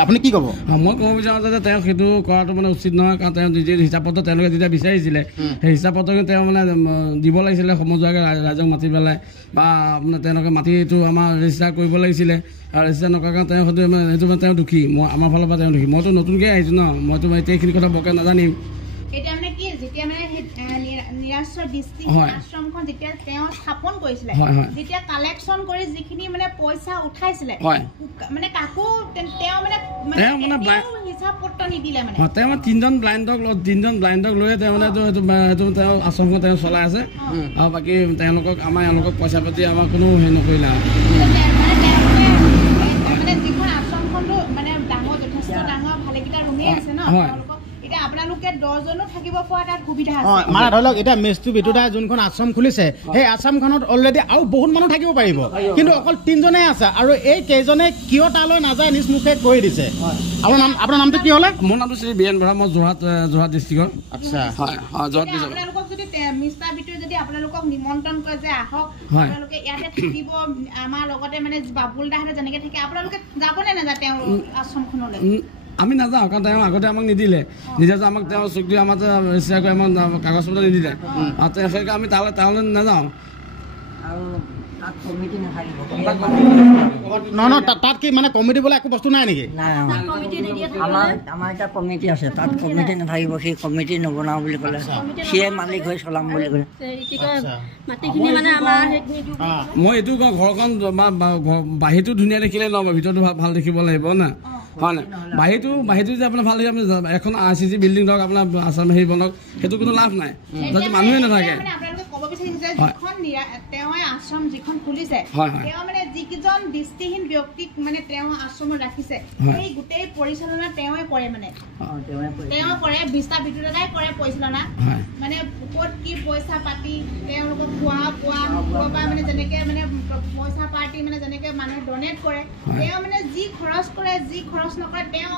আপুনি কি ক'ব? মই ক'ব বিচাৰোঁ যে তেওঁ সেইটো কৰাটো মানে উচিত নহয়, কাৰণ তেওঁ নিজে হিচাপ পত্ৰ তেওঁলোকে যেতিয়া বিচাৰিছিলে সেই হিচাপ পত্ৰখিনি তেওঁ মানে দিব লাগিছিলে সমজুৱাকৈ ৰাইজক মাতি পেলাই বা মানে তেওঁলোকে মাটিটো আমাৰ ৰেজিষ্টাৰ কৰিব লাগিছিলে আৰু ৰেজিষ্টাৰ নকৰাকৈ তেওঁ সেইটো তেওঁ দুখী। মই আমাৰ ফালৰ পৰা তেওঁ দুখী। মইতো নতুনকৈ আহিছোঁ ন, মইতো এতিয়া এইখিনি কথা বৰকৈ নাজানিম। এতিয়া মানে কি যেতিয়া মানে নিৰাশ্ৰয় দৃষ্টি আশ্ৰমখন যেতিয়া তেওঁ স্থাপন কৰিছিলে, যেতিয়া কালেকশ্যন কৰি যিখিনি মানে পইচা উঠাইছিলে মানে কাকো তেওঁ মানে হিচাপ পত্ৰ নিদিলে মানে তেওঁ 3জন ব্লাইণ্ডক লৈ তেওঁ মানে তেওঁ আশ্ৰমখন তেওঁ চলাই আছে আৰু বাকী তেওঁলোকক এওঁলোকক পইচা পাতি আমাৰ কোনো হেৰি নকৰিলে মানে যিখন আশ্ৰমখনটো মানে ডাঙৰ যথেষ্ট ডাঙৰ ভালেকেইটা ৰুমেই আছে ন, এতিয়া আপোনালোকে 10জনো থাকিব পৰা তাত সুবিধা আছে। মানে ধৰি লওক এতিয়া মেছটো বিটুদাই যোনখন আশ্ৰম খুলিছে সেই আশ্ৰমখনত অলৰেডি আৰু বহুত মানুহ থাকিব পাৰিব, কিন্তু অকল 3জনে আছে আৰু এই কেইজনে কিয় তালৈ নাযায় নিজ মুখে কৈ দিছে। আপোনাৰ নামটো কি হ'লে? মোৰ নামটো শ্ৰী বীৰেন বৰা, মই যোৰহাট ডিষ্ট্ৰিক্টৰ। আচ্ছা, যোৰহাট ডিষ্ট্ৰিক্ট। আপোনালোকক যদি মিষ্টাৰ বিটুৱে যদি আপোনালোকক নিমন্ত্ৰণ কৰে যে আহক আপোনালোকে ইয়াতে থাকিব আমাৰ লগতে মানে বাবুল দাহঁতে যেনেকৈ থাকে, আপোনালোকে যাবনে নাযায় তেওঁৰ আশ্ৰমখনলৈ? আমি নাযাওঁ, কাৰণ তেওঁ আগতে আমাক নিদিলে, নিজে আমাক তেওঁ চুক্তি আমাৰ ৰেজিষ্টাৰ কৰি আমাক কাগজ পত্ৰ নিদিলে আৰু সেইকাৰণে আমি তালৈ নাযাওঁ। নহয় তাত কি মানে কমিটি বোলে একো বস্তু নাই নেকি? আমাৰ এটা কমিটি আছে, তাত কমিটি নাথাকিব, সেই কমিটি নবনাওঁ বুলি ক'লে, সিয়ে মালিক হৈ চলাম বুলি ক'লে। মই এইটো কওঁ ঘৰখন বাহিৰটো ধুনীয়া দেখিলে নহ'ব, ভিতৰটো ভাল দেখিব লাগিব না, হয় নাই? বাহিৰটো যে আপোনাৰ ভাল দেখি আপুনি এখন RCC বিল্ডিং ধৰক আপোনাৰ আছাম হেৰি বনক, সেইটো কোনো লাভ নাই যদি মানুহে নাথাকে। তেওঁ আশ্ৰম যিখন খুলিছে তেওঁ মানে যিকেইজন দৃষ্টিহীন ব্যক্তিক মানে তেওঁ আশ্ৰমত ৰাখিছে সেই গোটেই পৰিচালনা তেওঁৱে কৰে, মানে তেওঁ কৰে, বিষ্টা বিটুদাই কৰে পৰিচালনা, মানে ক'ত কি পইচা পাতি তেওঁলোকক খোৱা বোৱা মানে যেনেকৈ মানে পইচা পাতি মানে যেনেকৈ মানুহে ডনেট কৰে, তেওঁ মানে যি খৰচ কৰে যি খৰচ নকৰে তেওঁ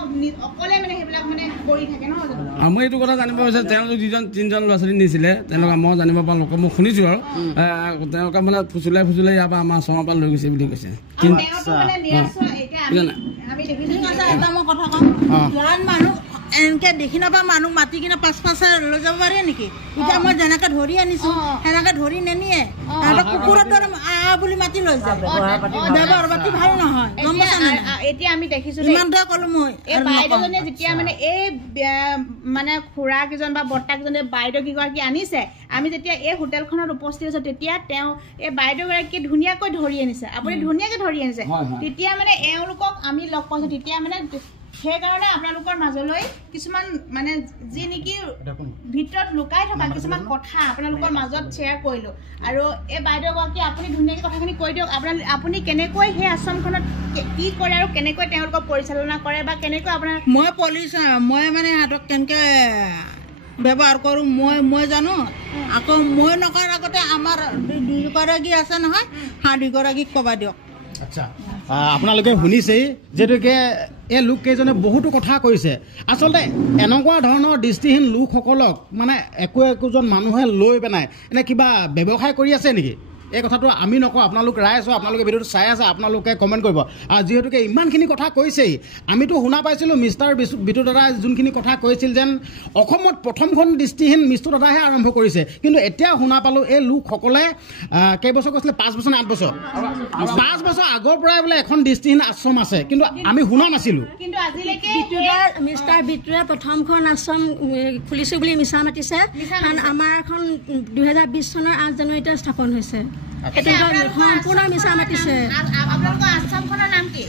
অকলে মানে সেইবিলাক মানে কৰি থাকে নহয় জানো? মই এইটো কথা জানিব বিচাৰোঁ, তেওঁলোক 3জন ল'ৰা ছোৱালী নিছিলে তেওঁলোকে মই জানিব পৰা লোকে মই শুনিছোঁ আৰু তেওঁলোকে মানে ফুচুলাই ইয়াৰ পৰা আমাৰ আশ্ৰমৰ পৰা লৈ গৈছে বুলি কৈছে। এনেকে দেখি নাপা মানুহ মাতি কিনে 5 লৈ যাব পাৰে নেকি? এতিয়া মই যেনেকে ধৰি আনিছো সেনেকে ধৰি নেনিয়ে, কুকুৰৰ দৰে আহ বুলি মাতি লৈ যায়। ব্যৱহাৰ পাতি ভাল নহয়, গম পাইছা নাই? এতিয়া আমি দেখিছো ইমান দৰে ক'লো মই এই বাইদেউজনে যেতিয়া মানে এই মানে খুৰা কেইজন বা বৰ্তা কেইজনে বাইদেউ কেইগৰাকী আনিছে, আমি যেতিয়া এই হোটেলখনত উপস্থিত আছো তেতিয়া তেওঁ এই বাইদেউগৰাকীয়ে ধুনীয়াকৈ ধৰি আনিছে, আপুনি ধুনীয়াকৈ ধৰি আনিছে, তেতিয়া মানে এওঁলোকক আমি লগ পাইছো, তেতিয়া মানে সেইকাৰণে আপোনালোকৰ মাজলৈ কিছুমান মানে যি নেকি ভিতৰত লুকাই থকা কিছুমান কথা আপোনালোকৰ মাজত শ্বেয়াৰ কৰিলোঁ। আৰু এই বাইদেউগৰাকী আপুনি ধুনীয়াকৈ কথাখিনি কৈ দিয়ক, আপুনি কেনেকৈ সেই আশ্ৰমখনত কি কৰে আৰু কেনেকৈ তেওঁলোকক পৰিচালনা কৰে বা কেনেকৈ আপোনাৰ মই মানে সিহঁতক কেনেকৈ ব্যৱহাৰ কৰোঁ মই জানো। আকৌ মই নকৰাৰ আগতে আমাৰ 2গৰাকী আছে নহয়, 2গৰাকীক ক'বা দিয়ক। আচ্ছা, আপোনালোকে শুনিছেই যিহেতুকে এই লোককেইজনে বহুতো কথা কৈছে। আচলতে এনেকুৱা ধৰণৰ দৃষ্টিহীন লোকসকলক মানে একোজন মানুহে লৈ পেলাই এনে কিবা ব্যৱসায় কৰি আছে নেকি? এই কথাটো আমি নকওঁ, আপোনালোক ৰাইজ হয়, আপোনালোকে ভিডিঅ'টো চাই আছে, আপোনালোকে কমেণ্ট কৰিব। আৰু যিহেতুকে ইমানখিনি কথা কৈছেই, আমিতো শুনা পাইছিলোঁ মিষ্টাৰ বিটু দাদাই যোনখিনি কথা কৈছিল যেন অসমত প্ৰথমখন দৃষ্টিহীন মিষ্টাৰ দাদাহে আৰম্ভ কৰিছে, কিন্তু এতিয়া শুনা পালোঁ এই লোকসকলে কেইবছৰ কৈছিলে 5 বছৰ নে 8 বছৰ 5 বছৰ আগৰ পৰাই বোলে এখন দৃষ্টিহীন আশ্ৰম আছে, কিন্তু আমি শুনা নাছিলোঁ। কিন্তু আজিলৈকে মিষ্টাৰ বিটুৱে প্ৰথমখন আশ্ৰম খুলিছোঁ বুলি মিছা মাতিছে, কাৰণ আমাৰ এখন 2020 চনৰ 8 জানুৱাৰীতে স্থাপন হৈছে। সম্পূৰ্ণ মিছা মাতিছে। আপোনালোকৰ আশ্ৰমখনৰ নাম কি?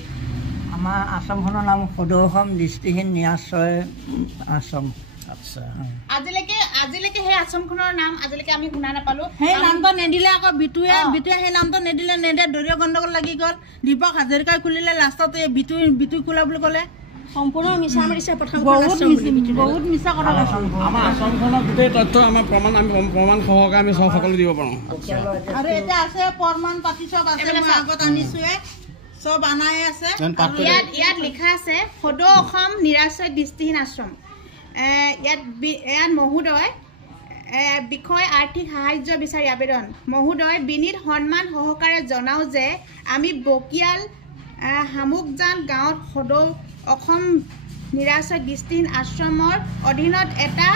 আমাৰ আশ্ৰমখনৰ নাম সদৌ অসম দৃষ্টিহীন নিৰাশ্ৰয় আশ্ৰম। আচ্ছা, আজিলৈকে সেই আশ্ৰমখনৰ নাম আজিলৈকে আমি শুনা নাপালো। সেই নামটো নিদিলে আকৌ বিটুৱে সেই নামটো নিদিলে দলীয় গণ্ডগোল লাগি গ'ল। দীপক হাজৰিকাই খুলিলে, লাষ্টত এই বিটু খোলা বুলি ক'লে। সম্পূৰ্ণ মিছা মাৰিছে, বহুত মিছা কথা কৈছে। আমাৰ আশ্ৰমখনৰ গোটেই তথ্য আমাৰ প্ৰমাণ সহকাৰে আমি সকলো দিব পাৰোঁ। আৰু এতিয়া আছে প্ৰমাণ পাতি চব আছে, মই আগত আনিছোৱে, চব আনাই আছে। ইয়াত লিখা আছে সদৌ অসম নিৰাশ্ৰয় দৃষ্টিহীন আশ্ৰম। ইয়াত মহোদয় বিষয় আৰ্থিক সাহায্য বিচাৰি আবেদন মহোদয় বিনীত সন্মান সহকাৰে জনাওঁ যে আমি বকিয়াল হামুকজান গাঁৱত সদৌ অসম নিৰাশ্ৰয় দৃষ্টিহীন আশ্ৰমৰ অধীনত এটা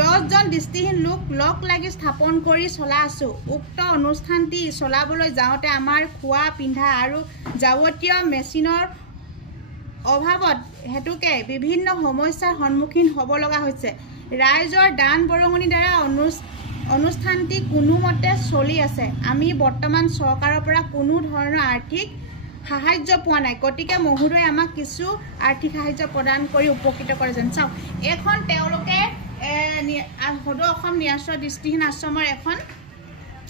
10জন দৃষ্টিহীন লোক লগ লাগি স্থাপন কৰি চলাই আছোঁ। উক্ত অনুষ্ঠানটি চলাবলৈ যাওঁতে আমাৰ খোৱা পিন্ধা আৰু যাৱতীয় মেচিনৰ অভাৱত হেতুকে বিভিন্ন সমস্যাৰ সন্মুখীন হ'ব লগা হৈছে। ৰাইজৰ দান বৰঙণিৰ দ্বাৰা অনুষ্ঠানটি কোনোমতে চলি আছে। আমি বৰ্তমান চৰকাৰৰ পৰা কোনো ধৰণৰ আৰ্থিক সাহায্য পোৱা নাই, গতিকে মহোদয়ে আমাক কিছু আৰ্থিক সাহায্য প্ৰদান কৰি উপকৃত কৰে যেন। চাওক, এখন তেওঁলোকে সদৌ অসম নিৰাশ্ৰয় দৃষ্টিহীন আশ্ৰমৰ এখন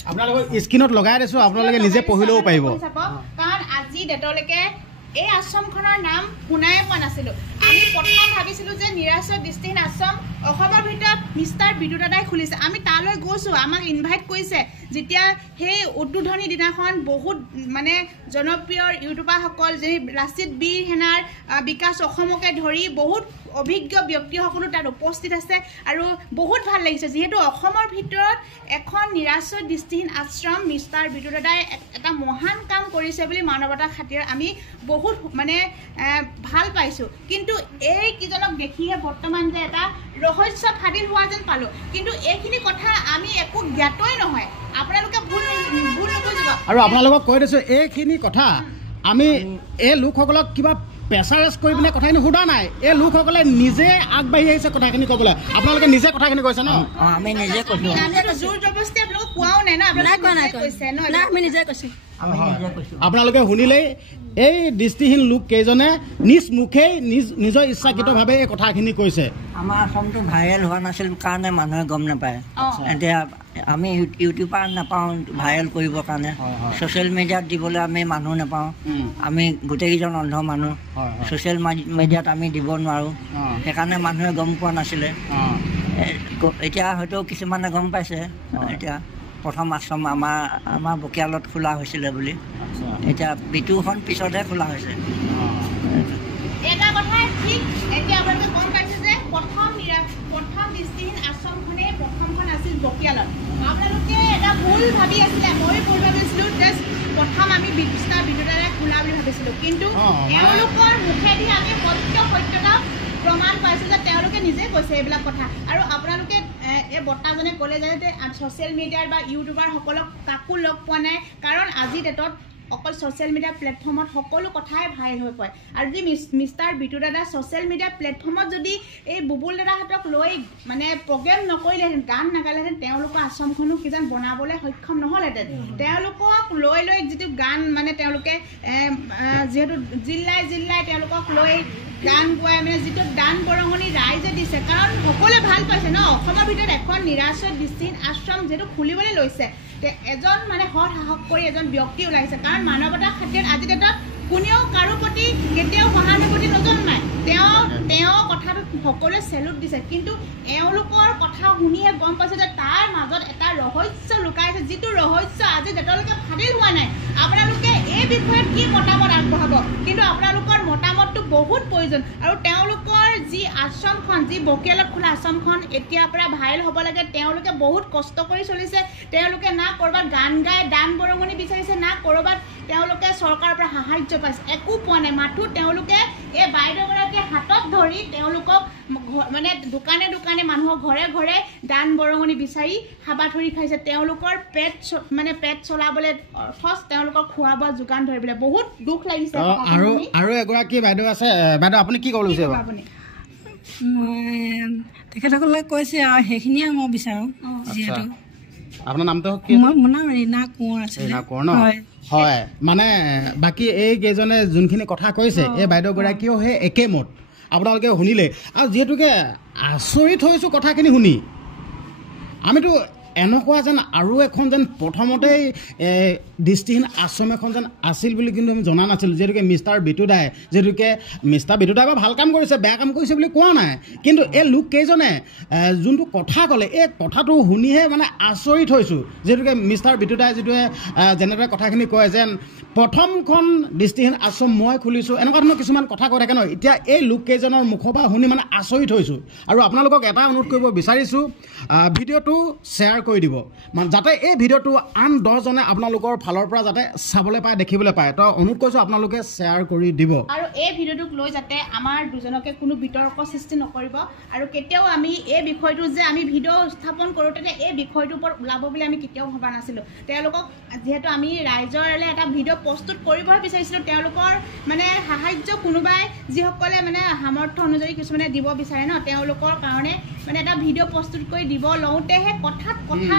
আপোনালোকৰ স্ক্ৰীণত লগাই দিছোঁ, আপোনালোকে নিজে পঢ়িলেও পাৰিব। কাৰণ আজি ডেটলৈকে এই আশ্ৰমখনৰ নাম শুনাই পোৱা নাছিলোঁ। আমি প্ৰথম ভাবিছিলোঁ যে নিৰাশ্ৰয় দৃষ্টিহীন আশ্ৰম অসমৰ ভিতৰত মিষ্টাৰ বিদু দাদাই খুলিছে। আমি তালৈ গৈছোঁ, আমাক ইনভাইট কৰিছে। যেতিয়া সেই উদ্বোধনী দিনাখন বহুত মানে জনপ্ৰিয় ইউটিউবাৰসকল যেনে লাচিত বীৰ সেনাৰ বিকাশ অসমকে ধৰি বহুত অভিজ্ঞ ব্যক্তিসকলো তাত উপস্থিত আছে আৰু বহুত ভাল লাগিছে। যিহেতু অসমৰ ভিতৰত এখন নিৰাশ্ৰয় দৃষ্টিহীন আশ্ৰম মিষ্টাৰ বিদু দাদাই এটা মহান কাম কৰিছে বুলি মানৱতাৰ খাতিৰত আমি বহুত মানে ভাল পাইছোঁ। কিন্তু এইকেইজনক দেখিহে বৰ্তমান যে এটা ৰহস্য ফাদিল হোৱা যেন পালোঁ। কিন্তু এইখিনি কথা আমি একো জ্ঞাতই নহয়, আপোনালোকে ভুল নুবুজিব। আৰু আপোনালোকক কৈ দিছোঁ এইখিনি কথা আমি এই লোকসকলক কিবা প্ৰেছাৰাইজ কৰি পিনে কথাখিনি সোধা নাই। এই লোকসকলে নিজে আগবাঢ়ি আহিছে কথাখিনি ক'বলৈ। আপোনালোকে নিজে কথাখিনি কৈছে ন? আমি নিজে কৈছোঁ। জোৰ জবৰদস্তি আপোনালোকে কোৱাও নাই ন? আপোনালোকে কৈছে ন? আমি নিজে কৈছোঁ। আপোনালোকে শুনিলেই এই দৃষ্টিহীন লোক কেইজনে নিজ মুখেই নিজৰ ইচ্ছাকৃতভাৱে এই কথাখিনি কৈছে। আমাৰ আশ্ৰমটো ভাইৰেল হোৱা নাছিল কাৰণে মানুহে গম নাপায়। এতিয়া আমি ইউটিউবাৰ নাপাওঁ ভাইৰেল কৰিবৰ কাৰণে, ছ'চিয়েল মিডিয়াত দিবলৈ আমি মানুহ নাপাওঁ। আমি গোটেইকেইজন অন্ধ মানুহ, ছ'চিয়েল মিডিয়াত আমি দিব নোৱাৰোঁ, সেইকাৰণে মানুহে গম পোৱা নাছিলে। এতিয়া হয়তো কিছুমানে গম পাইছে। এতিয়া প্ৰথম আশ্ৰম আমাৰ বকিয়ালত খোলা হৈছিলে বুলি, এতিয়া বিতুখন পিছতহে খোলা হৈছে। এটা কথা ঠিক, এতিয়া আপোনালোকে গম পাইছে যে প্ৰথম দৃষ্টিহীন আশ্ৰমখনেই প্ৰথমখন আছিল বকিয়ালত। আপোনালোকে এটা ভুল ভাবি আছিলে, মই ভুল ভাবিছিলোঁ যে প্ৰথম আমি মিষ্টাৰ বিদু দাদাই খোলা বুলি ভাবিছিলোঁ। কিন্তু এওঁলোকৰ মুখেদি আমি সত্যতা প্ৰমাণ পাইছোঁ যে তেওঁলোকে নিজে কৈছে এইবিলাক কথা। আৰু আপোনালোকে এই বৰ্তাজনে ক'লে যে ছ'চিয়েল মিডিয়াৰ বা ইউটিউবাৰসকলক কাকো লগ পোৱা নাই, কাৰণ আজিৰ ডেটত অকল ছ'চিয়েল মিডিয়া প্লেটফৰ্মত সকলো কথাই ভাইৰেল হৈ পৰে। আৰু যদি মিষ্টাৰ বিদু দাদা ছ'চিয়েল মিডিয়া প্লেটফৰ্মত যদি এই বুবুল দাদাহঁতক লৈ মানে প্ৰগ্ৰেম নকৰিলেহেঁতেন, গান নাগালেহেঁতেন, তেওঁলোকৰ আশ্ৰমখনো কিজান বনাবলৈ সক্ষম নহ'লহেঁতেন। তেওঁলোকক লৈ যিটো গান মানে তেওঁলোকে যিহেতু জিলাই তেওঁলোকক লৈ গান গোৱাই মানে যিটো দান বৰঙণি ৰাইজে দিছে, কাৰণ সকলোৱে ভাল পাইছে ন। অসমৰ ভিতৰত এখন নিৰাশ্ৰয় দৃষ্টিহীন আশ্ৰম যিহেতু খুলিবলৈ লৈছে, এজন মানে সৎ সাহস কৰি এজন ব্যক্তি ওলাইছে। কাৰণ মানৱতাৰ খাতিৰত আজি ডেটত কোনেও কাৰো প্ৰতি কেতিয়াও সহানুভূতি নজনায়। তেওঁ কথাটো সকলোৱে চেলুট দিছে। কিন্তু এওঁলোকৰ কথা শুনিহে গম পাইছে যে তাৰ মাজত এটা ৰহস্য লুকাই আছে, যিটো ৰহস্য আজি ডেটলৈকে ফাদিল হোৱা নাই। আপোনালোকে এই বিষয়ত কি মতামত আগবঢ়াব? কিন্তু আপোনালোকৰ মতামতটো বহুত প্ৰয়োজন। আৰু তেওঁলোকৰ যি আশ্ৰমখন, যি বকিয়ালত খোলা আশ্ৰমখন এতিয়াৰ পৰা ভাইৰেল হ'ব লাগে। তেওঁলোকে বহুত কষ্ট কৰি চলিছে। তেওঁলোকে না ক'ৰবাত গান গাই দান বৰঙণি বিচাৰিছে, না ক'ৰবাত তেওঁলোকে চৰকাৰৰ পৰা সাহায্য পাইছে, একো পোৱা নাই। মাথো তেওঁলোকে এই বাইদেউগৰাকীয়ে হাতত ধৰি তেওঁলোকক মানে দোকানে দোকানে মানুহৰ ঘৰে ঘৰে দান বৰঙণি বিচাৰি হাবাথুৰি খাইছে। তেওঁলোকৰ পেট চলাবলৈ অথচ তেওঁলোকৰ খোৱা বোৱা যোগান ধৰিবলৈ বহুত দুখ লাগিছে। আৰু এগৰাকী বাইদেউ আছে। বাইদেউ আপুনি কি ক'ব বিচাৰিব? আপুনি তেখেতসকলে কৈছে আৰু সেইখিনিয়ে মই বিচাৰোঁ। যিহেতু আপোনাৰ নামটো কি? মোৰ নাম ৰীণা কোঁৱৰ আছে। ৰীণা কোঁৱৰ ন? হয়, মানে বাকী এইকেইজনে যোনখিনি কথা কৈছে এই বাইদেউগৰাকীয়েও সেই একে মত আপোনালোকে শুনিলে। আৰু যিহেতুকে আচৰিত হৈছোঁ কথাখিনি শুনি, আমিতো এনেকুৱা যেন আৰু এখন যেন প্ৰথমতেই দৃষ্টিহীন আশ্ৰম এখন যেন আছিল বুলি কিন্তু আমি জনা নাছিলোঁ যিহেতুকে মিষ্টাৰ বিটুদাই যিহেতুকে মিষ্টাৰ বিটুদাই ভাল কাম কৰিছে বেয়া কাম কৰিছে বুলি কোৱা নাই কিন্তু এই লোককেইজনে যোনটো কথা ক'লে এই কথাটো শুনিহে মানে আচৰিত হৈছোঁ যিহেতুকে মিষ্টাৰ বিটুদাই যিটোৱে যেনেদৰে কথাখিনি কয় যেন প্ৰথমখন দৃষ্টিহীন আশ্ৰম মই খুলিছোঁ এনেকুৱা ধৰণৰ কিছুমান কথা কৈ থাকে ন এতিয়া এই লোককেইজনৰ মুখৰ পৰা শুনি মানে আচৰিত হৈছোঁ আৰু আপোনালোকক এটা অনুৰোধ কৰিব বিচাৰিছোঁ ভিডিঅ'টো শ্বেয়াৰ কৰি দিব মানে যাতে এই ভিডিঅ'টো আন 10জনে আপোনালোকৰ ফালৰ পৰা যাতে চাবলৈ পায় দেখিবলৈ পায় তো অনুৰোধ কৰিছোঁ আপোনালোকে শ্বেয়াৰ কৰি দিব আৰু এই ভিডিঅ'টোক লৈ যাতে আমাৰ দুজনকে কোনো বিতৰ্ক সৃষ্টি নকৰিব আৰু কেতিয়াও আমি এই বিষয়টো যে আমি ভিডিঅ' স্থাপন কৰোঁতে এই বিষয়টোৰ ওপৰত ওলাব বুলি আমি কেতিয়াও ভবা নাছিলোঁ তেওঁলোকক যিহেতু আমি ৰাইজৰলৈ এটা ভিডিঅ' প্ৰস্তুত কৰিবহে বিচাৰিছিলোঁ তেওঁলোকৰ মানে সাহায্য কোনোবাই যিসকলে মানে সামৰ্থ্য অনুযায়ী কিছুমানে দিব বিচাৰে ন তেওঁলোকৰ কাৰণে মানে এটা ভিডিঅ' প্ৰস্তুত কৰি দিব লওঁতেহে কথা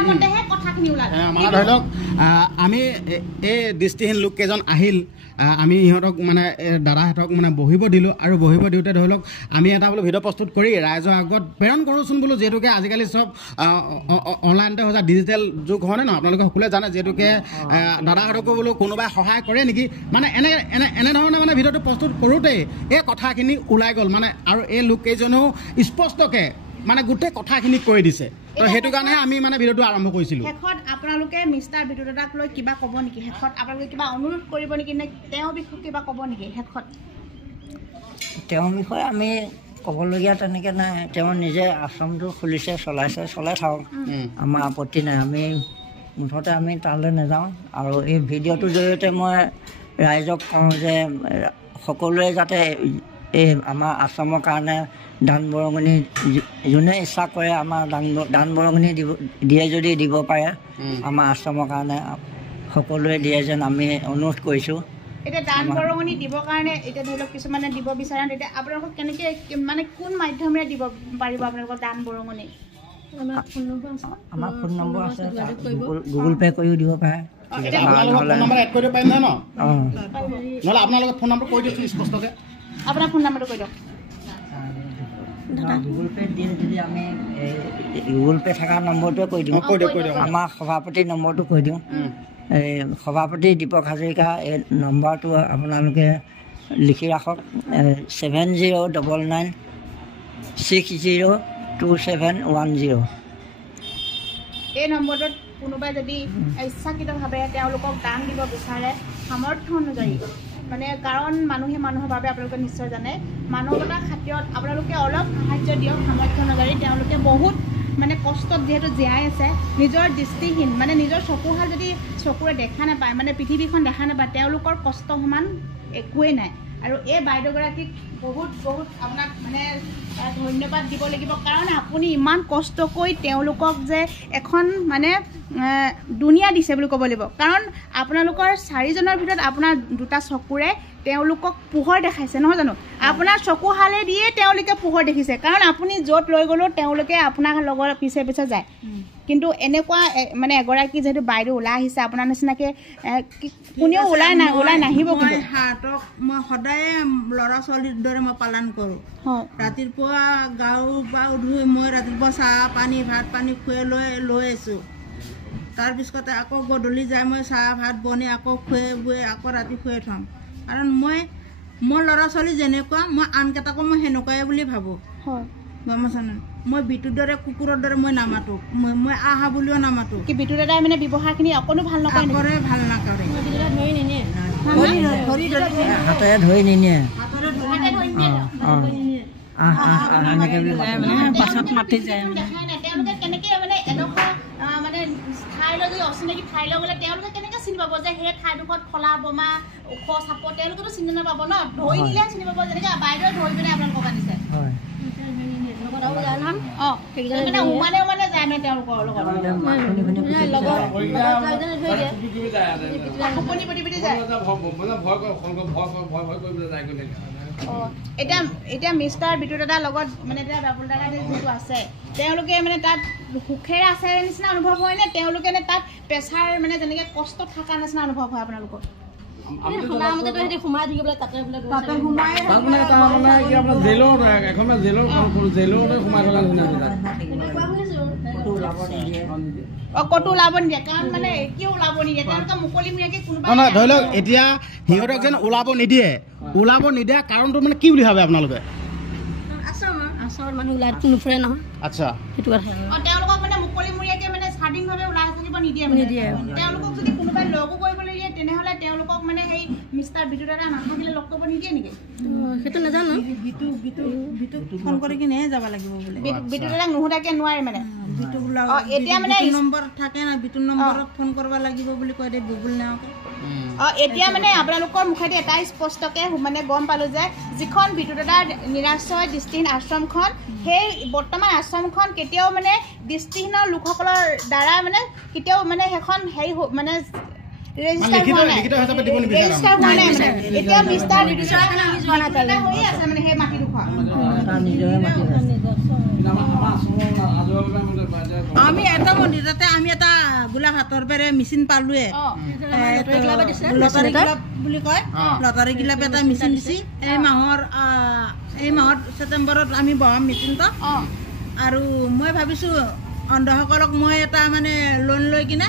মতেহে কথাখিনি ওলালে মানে ধৰি লওক আমি এই দৃষ্টিহীন লোককেইজন আহিল আমি ইহঁতক মানে দাদাহঁতক মানে বহিব দিলোঁ আৰু বহিব দিওঁতে ধৰি লওক আমি এটা বোলো ভিডিঅ' প্ৰস্তুত কৰি ৰাইজৰ আগত প্ৰেৰণ কৰোঁচোন বোলো যিহেতুকে আজিকালি চব অনলাইনতে হৈ যায় ডিজিটেল যুগ হয়নে ন আপোনালোকে সকলোৱে জানে যিহেতুকে দাদাহঁতকো বোলো কোনোবাই সহায় কৰে নেকি মানে এনেধৰণে মানে ভিডিঅ'টো প্ৰস্তুত কৰোঁতেই এই কথাখিনি ওলাই গ'ল মানে আৰু এই লোককেইজনেও স্পষ্টকৈ মানে গোটেই কথাখিনি কৈ দিছে তো সেইটো কাৰণেহে আমি মানে ভিডিঅ'টো আৰম্ভ কৰিছিলোঁ শেষত আপোনালোকে মিষ্টাৰ বিটুদাক লৈ কিবা ক'ব নেকি শেষত আপোনালোকে কিবা অনুৰোধ কৰিব নেকি নে তেওঁৰ বিষয়ে কিবা ক'ব নেকি শেষত তেওঁৰ বিষয়ে আমি ক'বলগীয়া তেনেকৈ নাই তেওঁ নিজে আশ্ৰমটো খুলিছে চলাই থাকক আমাৰ আপত্তি নাই আমি মুঠতে আমি তালৈ নাযাওঁ আৰু এই ভিডিঅ'টোৰ জৰিয়তে মই ৰাইজক কওঁ যে সকলোৱে যাতে এই আমাৰ আশ্ৰমৰ কাৰণে দান বৰঙণি যোনে ইচ্ছা কৰে আমাৰ দান বৰঙণি দিয়ে যদি দিব পাৰে আমাৰ আশ্ৰমৰ কাৰণে সকলোৱে দিয়ে যেন আমি অনুৰোধ কৰিছোঁ এতিয়া দান বৰঙণি দিবৰ কাৰণে এতিয়া ধৰি লওক কিছুমানে দিব বিচাৰে তেতিয়া আপোনালোকক কেনেকৈ মানে কোন মাধ্যমেৰে দিব পাৰিব আপোনালোকৰ দান বৰঙণি আমাৰ ফোন নম্বৰ আছে গুগল পে' কৰিও দিব পাৰে আপোনালোকৰ ফোন নম্বৰ কৈ দিয়কচোন স্পষ্টকৈ আপোনাৰ ফোন নম্বৰটো কৈ দিয়ক গুগল পে' দিয়ে যদি আমি গুগল পে' থকা নম্বৰটোৱে কৈ দিওঁ আমাৰ সভাপতিৰ নম্বৰটো কৈ দিওঁ এই সভাপতি দীপক হাজৰিকা এই নম্বৰটো আপোনালোকে লিখি ৰাখক 7099602710 এই নম্বৰটোত কোনোবাই যদি ইচ্ছাকৃতভাৱে তেওঁলোকক দান দিব বিচাৰে সামৰ্থ্য অনুযায়ী মানে কাৰণ মানুহে মানুহৰ বাবে আপোনালোকে নিশ্চয় জানে মানৱতাৰ খাতিৰত আপোনালোকে অলপ সাহায্য দিয়ক সামৰ্থ্য অনুযায়ী তেওঁলোকে বহুত মানে কষ্টত যিহেতু জীয়াই আছে নিজৰ দৃষ্টিহীন মানে নিজৰ চকুহাল যদি চকুৰে দেখা নাপায় মানে পৃথিৱীখন দেখা নাপায় তেওঁলোকৰ কষ্ট সমান একোৱেই নাই আৰু এই বাইদেউগৰাকীক বহুত আপোনাক মানে ধন্যবাদ দিব লাগিব কাৰণ আপুনি ইমান কষ্ট কৰি তেওঁলোকক যে এখন মানে দুনিয়া দিছে বুলি ক'ব লাগিব কাৰণ আপোনালোকৰ 4জনৰ ভিতৰত আপোনাৰ 2টা চকুৰে তেওঁলোকক পোহৰ দেখাইছে নহয় জানো আপোনাৰ চকুহালে দিয়ে তেওঁলোকে পোহৰ দেখিছে কাৰণ আপুনি য'ত লৈ গ'লেও তেওঁলোকে আপোনাৰ লগৰ পিছে যায় কিন্তু এনেকুৱা মানে এগৰাকী যেহেতু বাইদেউ ওলাই আহিছে আপোনাৰ নিচিনাকৈ কোনেও ওলাই নাহিব কিন্তু হাতক মই সদায় ল'ৰা ছোৱালীৰ দৰে মই পালন কৰোঁ ৰাতিপুৱা গাও ধুই মই ৰাতিপুৱা চাহ পানী ভাত পানী খুৱাই লৈ আছোঁ তাৰপিছতে আকৌ গধূলি যাই মই চাহ ভাত বনাই আকৌ খুৱাই বুৱাই আকৌ ৰাতি খুৱাই থ'ম কাৰণ মোৰ ল'ৰা ছোৱালী যেনেকুৱা মই আনকেইটাকো মই সেনেকুৱাই বুলি ভাবোঁ গম পাইছানে মই বিটুৰ দৰে কুকুৰৰ দৰে মই নামাতোঁ মই আহা বুলিও নামাতোঁ কি বিটু দাদাই মানে ব্যৱহাৰখিনি অকণো ভাল নকৰে ভাল নকৰে হাতেৰে ধৰি নিনিয়ে পাছত মাতি যায় তেওঁলোকে কেনেকৈ মানে এনেকুৱা মানে ঠাইলৈ যদি অচিনাকি ঠাইলৈ গ'লে তেওঁলোকে কেনেকৈ চিনি পাব যে সেই ঠাইডোখৰত খলা বোমা ওখ চাপ তেওঁলোকেতো চিনি নাপাব ন ধৰি দিলে চিনি পাব যেনেকৈ বাইদেৱে ধৰি পিনে আপোনালোকক আনিছে উমানে যায় মানে তেওঁলোকৰ লগত এতিয়া মিষ্টাৰ বিটু দাদাৰ লগত মানে এতিয়া বাবুল দাদা যিটো আছে তেওঁলোকে মানে তাত সুখেৰে আছে নিচিনা অনুভৱ হয় নে তেওঁলোকে তাত প্ৰেছাৰ মানে যেনেকৈ কষ্ট থকা নিচিনা অনুভৱ হয় আপোনালোকৰ শুনা মতেতো হেতি সোমাই থাকিবলৈ তাতে বোলে তাতে সোমাই তাত মানে তাৰ মানে কি আপোনাৰ জেলৰ এখন জেলৰ জেলতে সোমাই থকা শুনিছোঁ ক'তো ওলাব নিদিয়ে কাৰণ মানে কিয় ওলাব নিদিয়ে তেওঁলোকে মুকলিমূৰীয়াকৈ কোনোবা নহয় ধৰি লওক এতিয়া সিহঁতক যেন ওলাব নিদিয়ে কাৰণটো মানে কি বুলি ভাবে আপোনালোকে আচৰ মানুহ ওলাই নুফুৰে নহয় আচ্ছা সেইটো কথা তেওঁলোকক মানে মুকলিমূৰীয়াকৈ মানে স্বাধীনভাৱে ওলাই থাকিব নিদিয়ে তেওঁলোকক যদি কোনোবাই লগো কৰিবলৈ দিয়ে তেনেহ'লে তেওঁলোকক মানে সেই মিষ্টাৰ বিটু দাদা নাথাকিলে লগ কৰিব নিদিয়ে নেকি সেইটো নাজানো বিটুক ফোন কৰি কিনেহে যাব লাগিব বোলে বিটু দাদাক নোসোধাকৈ নোৱাৰে মানে বিটুক এতিয়া মানে নম্বৰ থাকে না বিটুৰ নম্বৰত ফোন কৰিব লাগিব বুলি কয় দে বুবুল নেওঁকে এতিয়া মানে আপোনালোকৰ মুখেদি এটাই স্পষ্টকৈ মানে গম পালোঁ যে যিখন বিটু দাদাৰ নিৰাশ্ৰয় দৃষ্টিহীন আশ্ৰমখন সেই বৰ্তমান আশ্ৰমখন কেতিয়াও মানে দৃষ্টিহীন লোকসকলৰ দ্বাৰা মানে কেতিয়াও মানে সেইখন হেৰি মানে ৰেজিষ্টাৰ হোৱা নাই এতিয়া মিষ্টাৰ বিটু দাদা হৈ আছে মানে সেই মাটিডোখৰ আমি এটা মন্দিৰতে আমি এটা গোলাঘাটৰ পৰা মেচিন পালোৱে লটাৰী ক্লাব বুলি কয় লটাৰী ক্লাব এটা মেচিন দিছে এই মাহত ছেপ্টেম্বৰত আমি বহাম মেচিনটো আৰু মই ভাবিছোঁ অন্ধসকলক মই এটা মানে লোন লৈ কিনে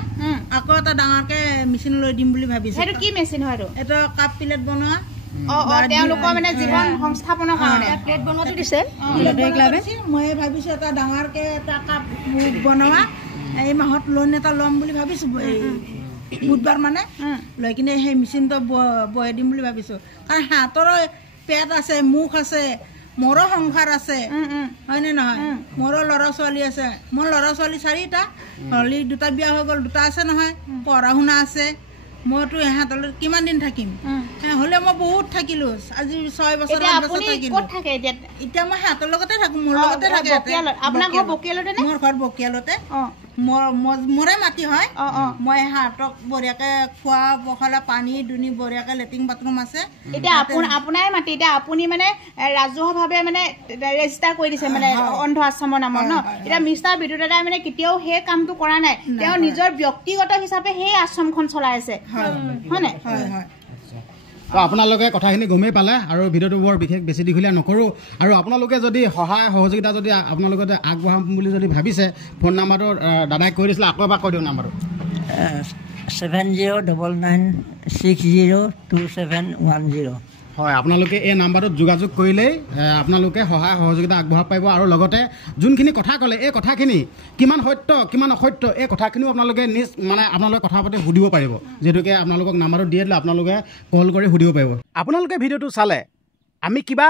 আকৌ এটা ডাঙৰকৈ মেচিন লৈ দিম বুলি ভাবিছোঁ সেইটো কি মেচিন হয় এইটো কাপ প্লেট বনোৱা তেওঁলোকৰ মানে জীৱন সংস্থাপনৰ কাৰণে প্লেট বনোৱাটো দিছে মই ভাবিছোঁ এটা ডাঙৰকৈ এটা কাপ বনোৱা এই মাহত লোন এটা ল'ম বুলি ভাবিছোঁ বুধবাৰ মানে লৈ কিনে সেই মেচিনটো বহাই দিম বুলি ভাবিছোঁ কাৰণ সিহঁতৰো পেট আছে মুখ আছে মোৰো সংসাৰ আছে হয়নে নহয় মোৰো ল'ৰা ছোৱালী আছে মোৰ ল'ৰা ছোৱালী 4টা হলি 2টা বিয়া হৈ গ'ল 2টা আছে নহয় পঢ়া শুনা আছে মইতো সিহঁতৰ কিমান দিন থাকিম হ'লে মই বহুত থাকিলোঁ আজি 6 বছৰ থাকিলোঁ এতিয়া মই সিহঁতৰ লগতে থাকোঁ মোৰ লগতে থাকে আপোনাৰ ঘৰ বকিয়ালতে মোৰ ঘৰ বকিয়ালতে মোৰে মাটি হয় মই সিহঁতক বঢ়িয়াকৈ খোৱা পখলা পানী দুনি বঢ়িয়াকৈ লেট্ৰিন বাথৰুম আছে এতিয়া আপোনাৰে মাটি এতিয়া আপুনি মানে ৰাজহুৱাভাৱে মানে ৰেজিষ্টাৰ কৰি দিছে মানে অন্ধ আশ্ৰমৰ নামত ন এতিয়া মিষ্টাৰ বিটু দাদাই মানে কেতিয়াও সেই কামটো কৰা নাই তেওঁ নিজৰ ব্যক্তিগত হিচাপে সেই আশ্ৰমখন চলাই আছে হয়নে তো আপোনালোকে কথাখিনি গমেই পালে আৰু ভিডিঅ'টো বৰ বিশেষ বেছি দীঘলীয়া নকৰোঁ আৰু আপোনালোকে যদি সহায় সহযোগিতা যদি আপোনালোকে আগবঢ়াম বুলি যদি ভাবিছে ফোন নাম্বাৰটো দাদাই কৈ দিছিলে আকৌ এবাৰ কৈ দিওঁ নাম্বাৰটো 7099602710 হয় আপোনালোকে এই নাম্বাৰটোত যোগাযোগ কৰিলেই আপোনালোকে সহায় সহযোগিতা আগবঢ়াব পাৰিব আৰু লগতে যোনখিনি কথা ক'লে এই কথাখিনি কিমান সত্য কিমান অসত্য এই কথাখিনিও আপোনালোকে মানে আপোনালোকে কথা পাতি সুধিব পাৰিব যিহেতুকে আপোনালোকক নাম্বাৰটো দিয়ে দিলে আপোনালোকে কল কৰি সুধিব পাৰিব আপোনালোকে ভিডিঅ'টো চালে আমি কিবা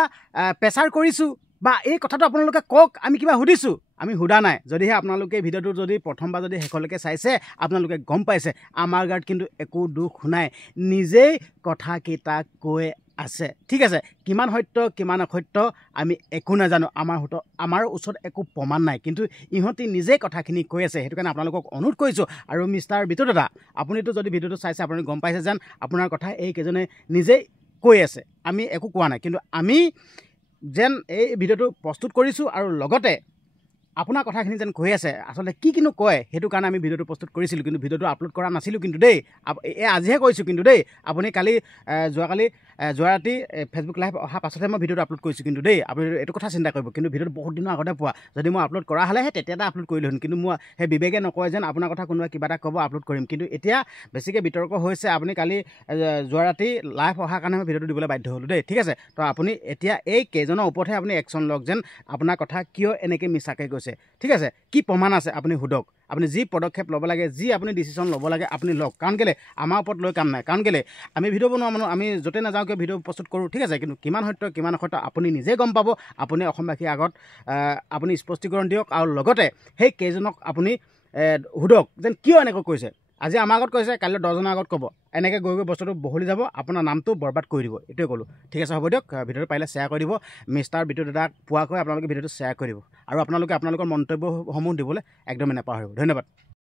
প্ৰেচাৰ কৰিছোঁ বা এই কথাটো আপোনালোকে কওক আমি কিবা সুধিছোঁ আমি সোধা নাই যদিহে আপোনালোকে ভিডিঅ'টো যদি প্ৰথমবাৰ যদি শেষলৈকে চাইছে আপোনালোকে গম পাইছে আমাৰ গাত কিন্তু একো দুখ নাই নিজেই কথাকেইটা কৈ আছে ঠিক আছে কিমান সত্য কিমান অসত্য আমি একো নাজানো আমাৰ ওচৰত একো প্ৰমাণ নাই কিন্তু ইহঁতি নিজেই কথাখিনি কৈ আছে সেইটো কাৰণে আপোনালোকক অনুৰোধ কৰিছোঁ আৰু মিষ্টাৰ বিটু দাদা আপুনিতো যদি ভিডিঅ'টো চাইছে আপুনি গম পাইছে যেন আপোনাৰ কথা এইকেইজনে নিজেই কৈ আছে আমি একো কোৱা নাই কিন্তু আমি যেন এই ভিডিঅ'টো প্ৰস্তুত কৰিছোঁ আৰু লগতে আপোনাৰ কথাখিনি যেন কৈ আছে আচলতে কিনো কয় সেইটো কাৰণে আমি ভিডিঅ'টো প্ৰস্তুত কৰিছিলোঁ কিন্তু ভিডিঅ'টো আপলোড কৰা নাছিলোঁ কিন্তু দেই আজিহে কৈছোঁ কিন্তু দেই আপুনি যোৱা ৰাতি ফেচবুক লাইভ অহা পাছতহে মই ভিডিঅ'টো আপলোড কৰিছোঁ কিন্তু দেই আপুনি এইটো কথা চিন্তা কৰিব কিন্তু ভিডিঅ'টো বহুত দিনৰ আগতে পোৱা যদি মই আপলোড কৰা হ'লেহে তেতিয়া এটা আপলোড কৰিলোহেঁতেন কিন্তু মই সেই বিবেকে নকয় যেন আপোনাৰ কথা কোনোবাই কিবা এটা ক'ব আপলোড কৰিম কিন্তু এতিয়া বেছিকৈ বিতৰ্ক হৈছে আপুনি কালি যোৱা ৰাতি লাইভ অহাৰ কাৰণে মই ভিডিঅ'টো দিবলৈ বাধ্য হ'লোঁ দেই ঠিক আছে তো আপুনি এতিয়া এই কেইজনৰ ওপৰতহে আপুনি একশ্যন লওক যেন আপোনাৰ কথা কিয় এনেকৈ মিছাকৈ কৈছে ঠিক আছে কি প্ৰমাণ আছে আপুনি সোধক আপুনি যি পদক্ষেপ ল'ব লাগে যি আপুনি ডিচিশ্যন ল'ব লাগে আপুনি লওক কাৰণ কেলৈ আমাৰ ওপৰত লৈ কাম নাই কাৰণ কেলৈ আমি ভিডিঅ' বনোৱা মানুহ আমি য'তে নাযাওঁ কিয় ভিডিঅ' প্ৰস্তুত কৰোঁ ঠিক আছে কিন্তু কিমান সত্য কিমান অসত্য আপুনি নিজে গম পাব আপুনি অসমবাসীৰ আগত আপুনি স্পষ্টীকৰণ দিয়ক আৰু লগতে সেই কেইজনক আপুনি সোধক যেন কিয় এনেকৈ কৈছে আজি আমাৰ আগত কৈছে কাইলৈ 10জনৰ আগত ক'ব এনেকৈ গৈ বস্তুটো বহলি যাব আপোনাৰ নামটো বৰবাদ কৰি দিব এইটোৱে ক'লোঁ ঠিক আছে হ'ব দিয়ক ভিডিঅ'টো পাৰিলে শ্বেয়াৰ কৰি দিব মিষ্টাৰ বিটু দাদাক পোৱাকৈ আপোনালোকে ভিডিঅ'টো শ্বেয়াৰ কৰি দিব আৰু আপোনালোকৰ মন্তব্যসমূহ দিবলৈ একদমেই নাপাহৰিব ধন্যবাদ।